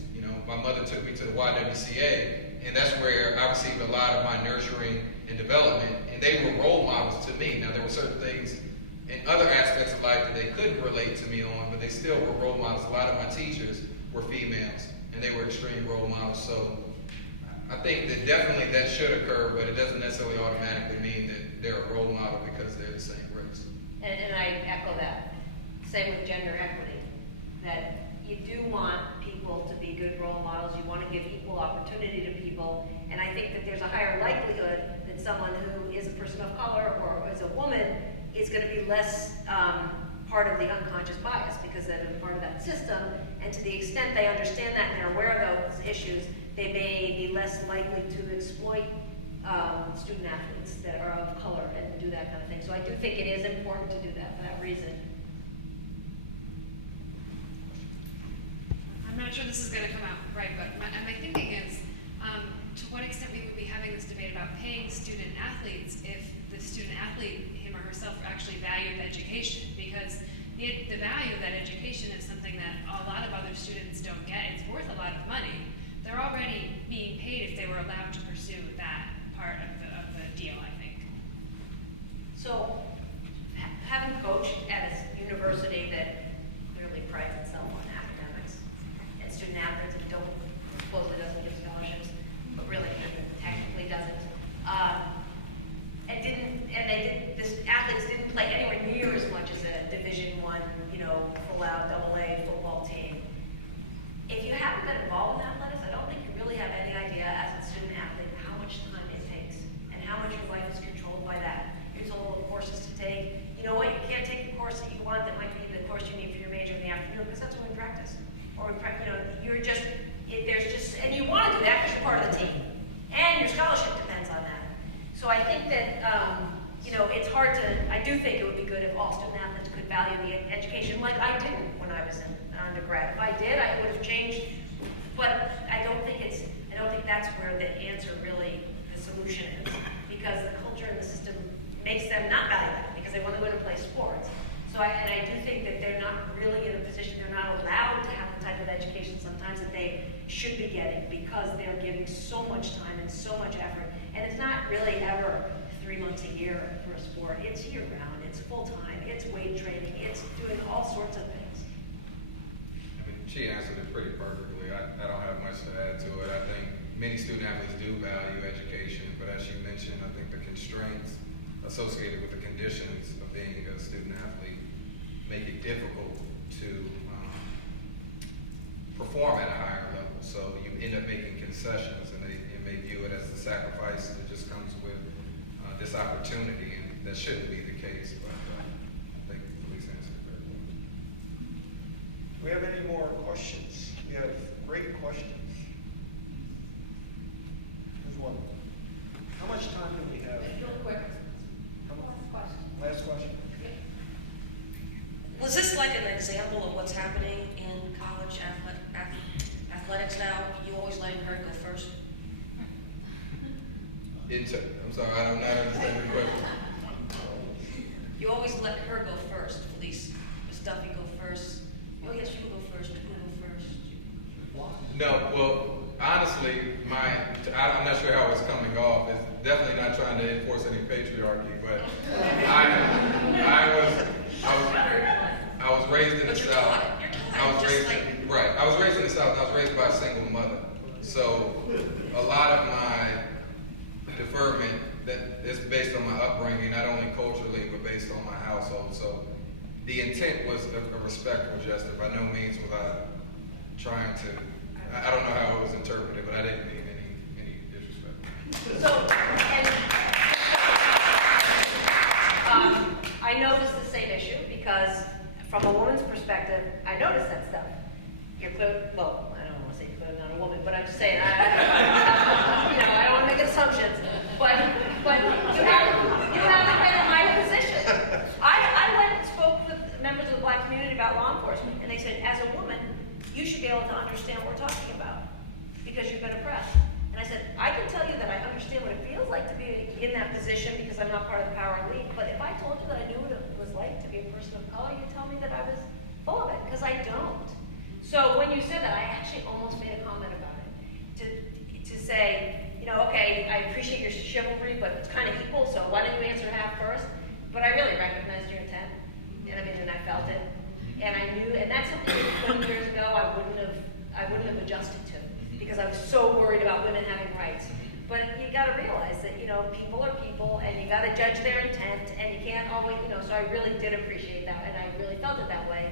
My mother took me to the YWCA, and that's where I received a lot of my nurturing and development, and they were role models to me. Now, there were certain things in other aspects of life that they couldn't relate to me on, but they still were role models. A lot of my teachers were females, and they were extreme role models. So I think that definitely that should occur, but it doesn't necessarily automatically mean that they're a role model because they're the same race. And I echo that. Same with gender equity, that you do want people to be good role models. You want to give equal opportunity to people. And I think that there's a higher likelihood that someone who is a person of color or is a woman is going to be less part of the unconscious bias because they're part of that system. And to the extent they understand that and they're aware of those issues, they may be less likely to exploit student athletes that are of color and do that kind of thing. So I do think it is important to do that for that reason. I'm not sure this is going to come out right, but my thinking is, to what extent we would be having this debate about paying student athletes if the student athlete, him or herself, actually valued education, because the value of that education is something that a lot of other students don't get. It's worth a lot of money. They're already being paid if they were allowed to pursue that part of the deal, I think. So, having coached at a university that clearly prides itself on academics and student athletes that don't supposedly doesn't give scholarships, but really technically doesn't, this athletes didn't play anywhere near as much as a Division I, full-out AA football team. If you haven't been involved in athletics, I don't think you really have any idea as a student athlete how much time it takes and how much your life is controlled by that. You're told what courses to take. You know what? You can't take the course that you want that might be the course you need for your major in the afternoon because that's when we practice. Or and you want to do that because you're part of the team, and your scholarship depends on that. So I think that it's hard to. I do think it would be good if all student athletes could value the education like I didn't when I was in undergrad. If I did, I would have changed. But I don't think that's where the answer really, the solution is, because the culture and the system makes them not value that because they want to go to play sports. So I do think that they're not really in a position, they're not allowed to have the type of education sometimes that they should be getting because they're giving so much time and so much effort. And it's not really ever 3 months a year for a sport. It's year round, it's full time, it's weight training, it's doing all sorts of things. I mean, she answered it pretty perfectly. I don't have much to add to it. I think many student athletes do value education, but as you mentioned, I think the constraints associated with the conditions of being a student athlete make it difficult to perform at a higher level. So you end up making concessions, and they may view it as a sacrifice that just comes with this opportunity, and that shouldn't be the case. But I think Felice answered it very well. Do we have any more questions? We have great questions. Who's one? How much time do we have? Real quick. Last question. Was this like an example of what's happening in college athletics now? You always letting her go first? I'm sorry, I do not understand the question. You always let her go first, Felice. Miss Duffy go first. Oh yes, you go first. You go first. No, well, honestly, I'm not sure how it's coming off. It's definitely not trying to enforce any patriarchy, but I was raised in the South. I was raised in the South. I was raised by a single mother. So a lot of my deferment that is based on my upbringing, not only culturally but based on my household. So the intent was a respectful gesture. By no means was I trying to. I don't know how it was interpreted, but I didn't mean any disrespect. So, I noticed the same issue because from a woman's perspective, I noticed that stuff. You're clear, well, I don't want to say you're clearly not a woman, but I'm just saying, I don't want to make assumptions, but you haven't been in my position. I went and spoke with members of the Black community about law enforcement, and they said, as a woman, you should be able to understand what we're talking about because you've been oppressed. And I said, I can tell you that I understand what it feels like to be in that position because I'm not part of the power elite, but if I told you that I knew what it was like to be a person of color, you'd tell me that I was full of it, because I don't. So when you said that, I actually almost made a comment about it. To say, okay, I appreciate your chivalry, but it's kind of equal, so why don't you answer half first? But I really recognized your intent, and I felt it. And I knew, and that's something 20 years ago I wouldn't have adjusted to, because I was so worried about women having rights. But you got to realize that people are people, and you got to judge their intent, and you can't always So I really did appreciate that, and I really felt it that way.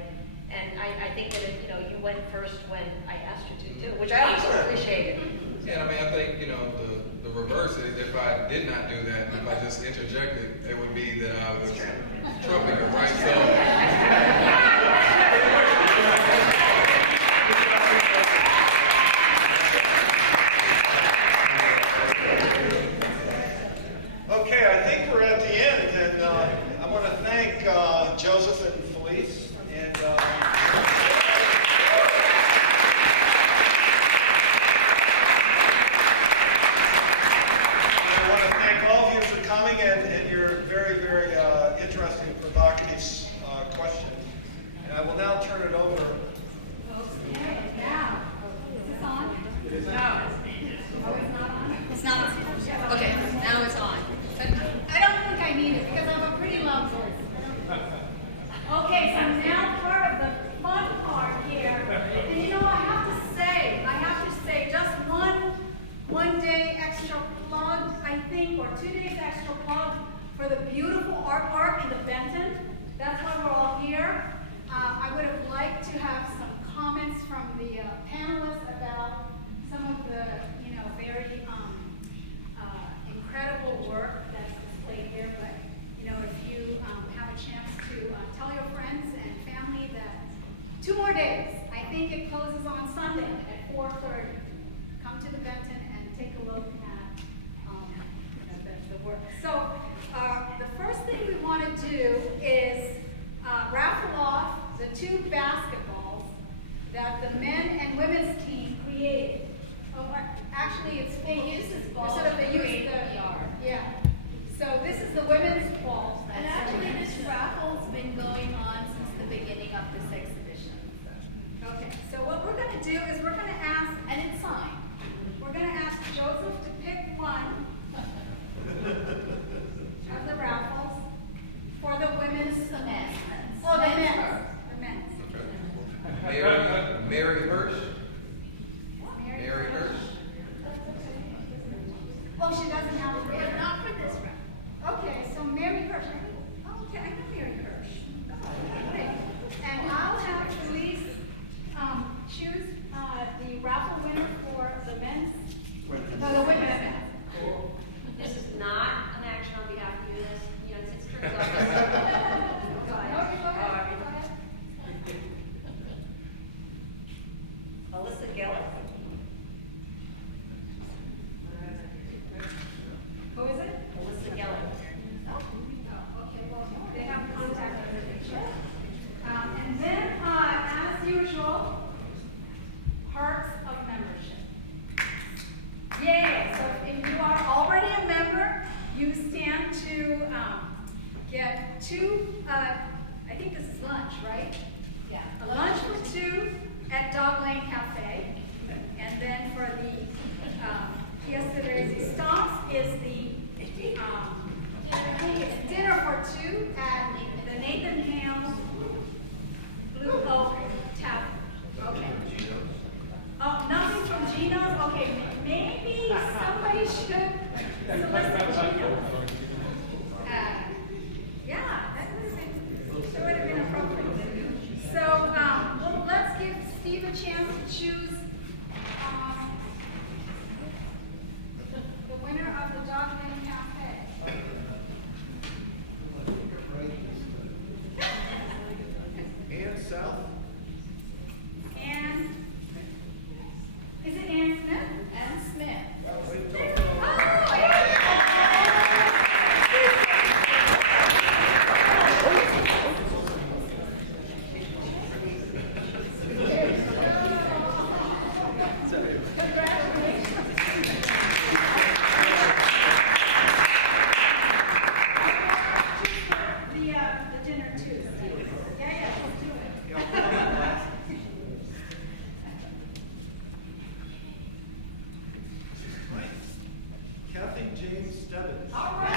And I think that you went first when I asked you to too, which I also appreciated. Yeah, I mean, I think the reverse is if I did not do that, if I just interjected, it would be that I was trumping her, right? So. fundraising for 2 days extra plug for the beautiful artwork in the Benton. That's why we're all here. I would have liked to have some comments from the panelists about some of the, very incredible work that's displayed here. But, if you have a chance to tell your friends and family that 2 more days. I think it closes on Sunday at 4:30. Come to the Benton and take a look at the work. So the first thing we want to do is raffle off the 2 basketballs that the men and women's team created. Oh, actually, they use this ball. Sort of they use the yard. Yeah. So this is the women's ball. And actually, this raffle's been going on since the beginning of this exhibition. Okay, so what we're going to do is we're going to ask, And it's signed. we're going to ask Joseph to pick one of the raffles for the women's. The men's. Oh, the Men's men's. first. The men's. Mary Hirsch. Mary Hirsch. Oh, she doesn't have a But not for this round. Okay, so Mary Hirsch. Oh, okay, I know Mary Hirsch. Great. And I'll have Felice choose the raffle winner for the men's. No, the women's. Cool. This is not an action on behalf of you, it's Trinity's office. Go ahead. No, you go ahead. Oh, Go ahead. Alyssa Geller. Who is it? Alyssa Geller. Oh, okay, well, they have contact information. And then, as usual, perks of membership. Yay! So if you are already a member, you stand to get 2, I think this is lunch, right? Yeah. A lunch for 2 at Dog Lane Cafe. And then for the Fiesta de Resistance is I think it's dinner for 2 at the Nathan Hale Blue Oak Tavern. Okay. Oh, nothing from Gino's? Okay, maybe somebody should solicit Gino's. Yeah, that would have been appropriate. So, well, let's give Steve a chance to choose the winner of the Dog Lane Cafe. And South? And is it Ann Smith? And Smith. Oh, yeah. The dinner too. Yeah, let's do it. Kathy James Stebbins. All right.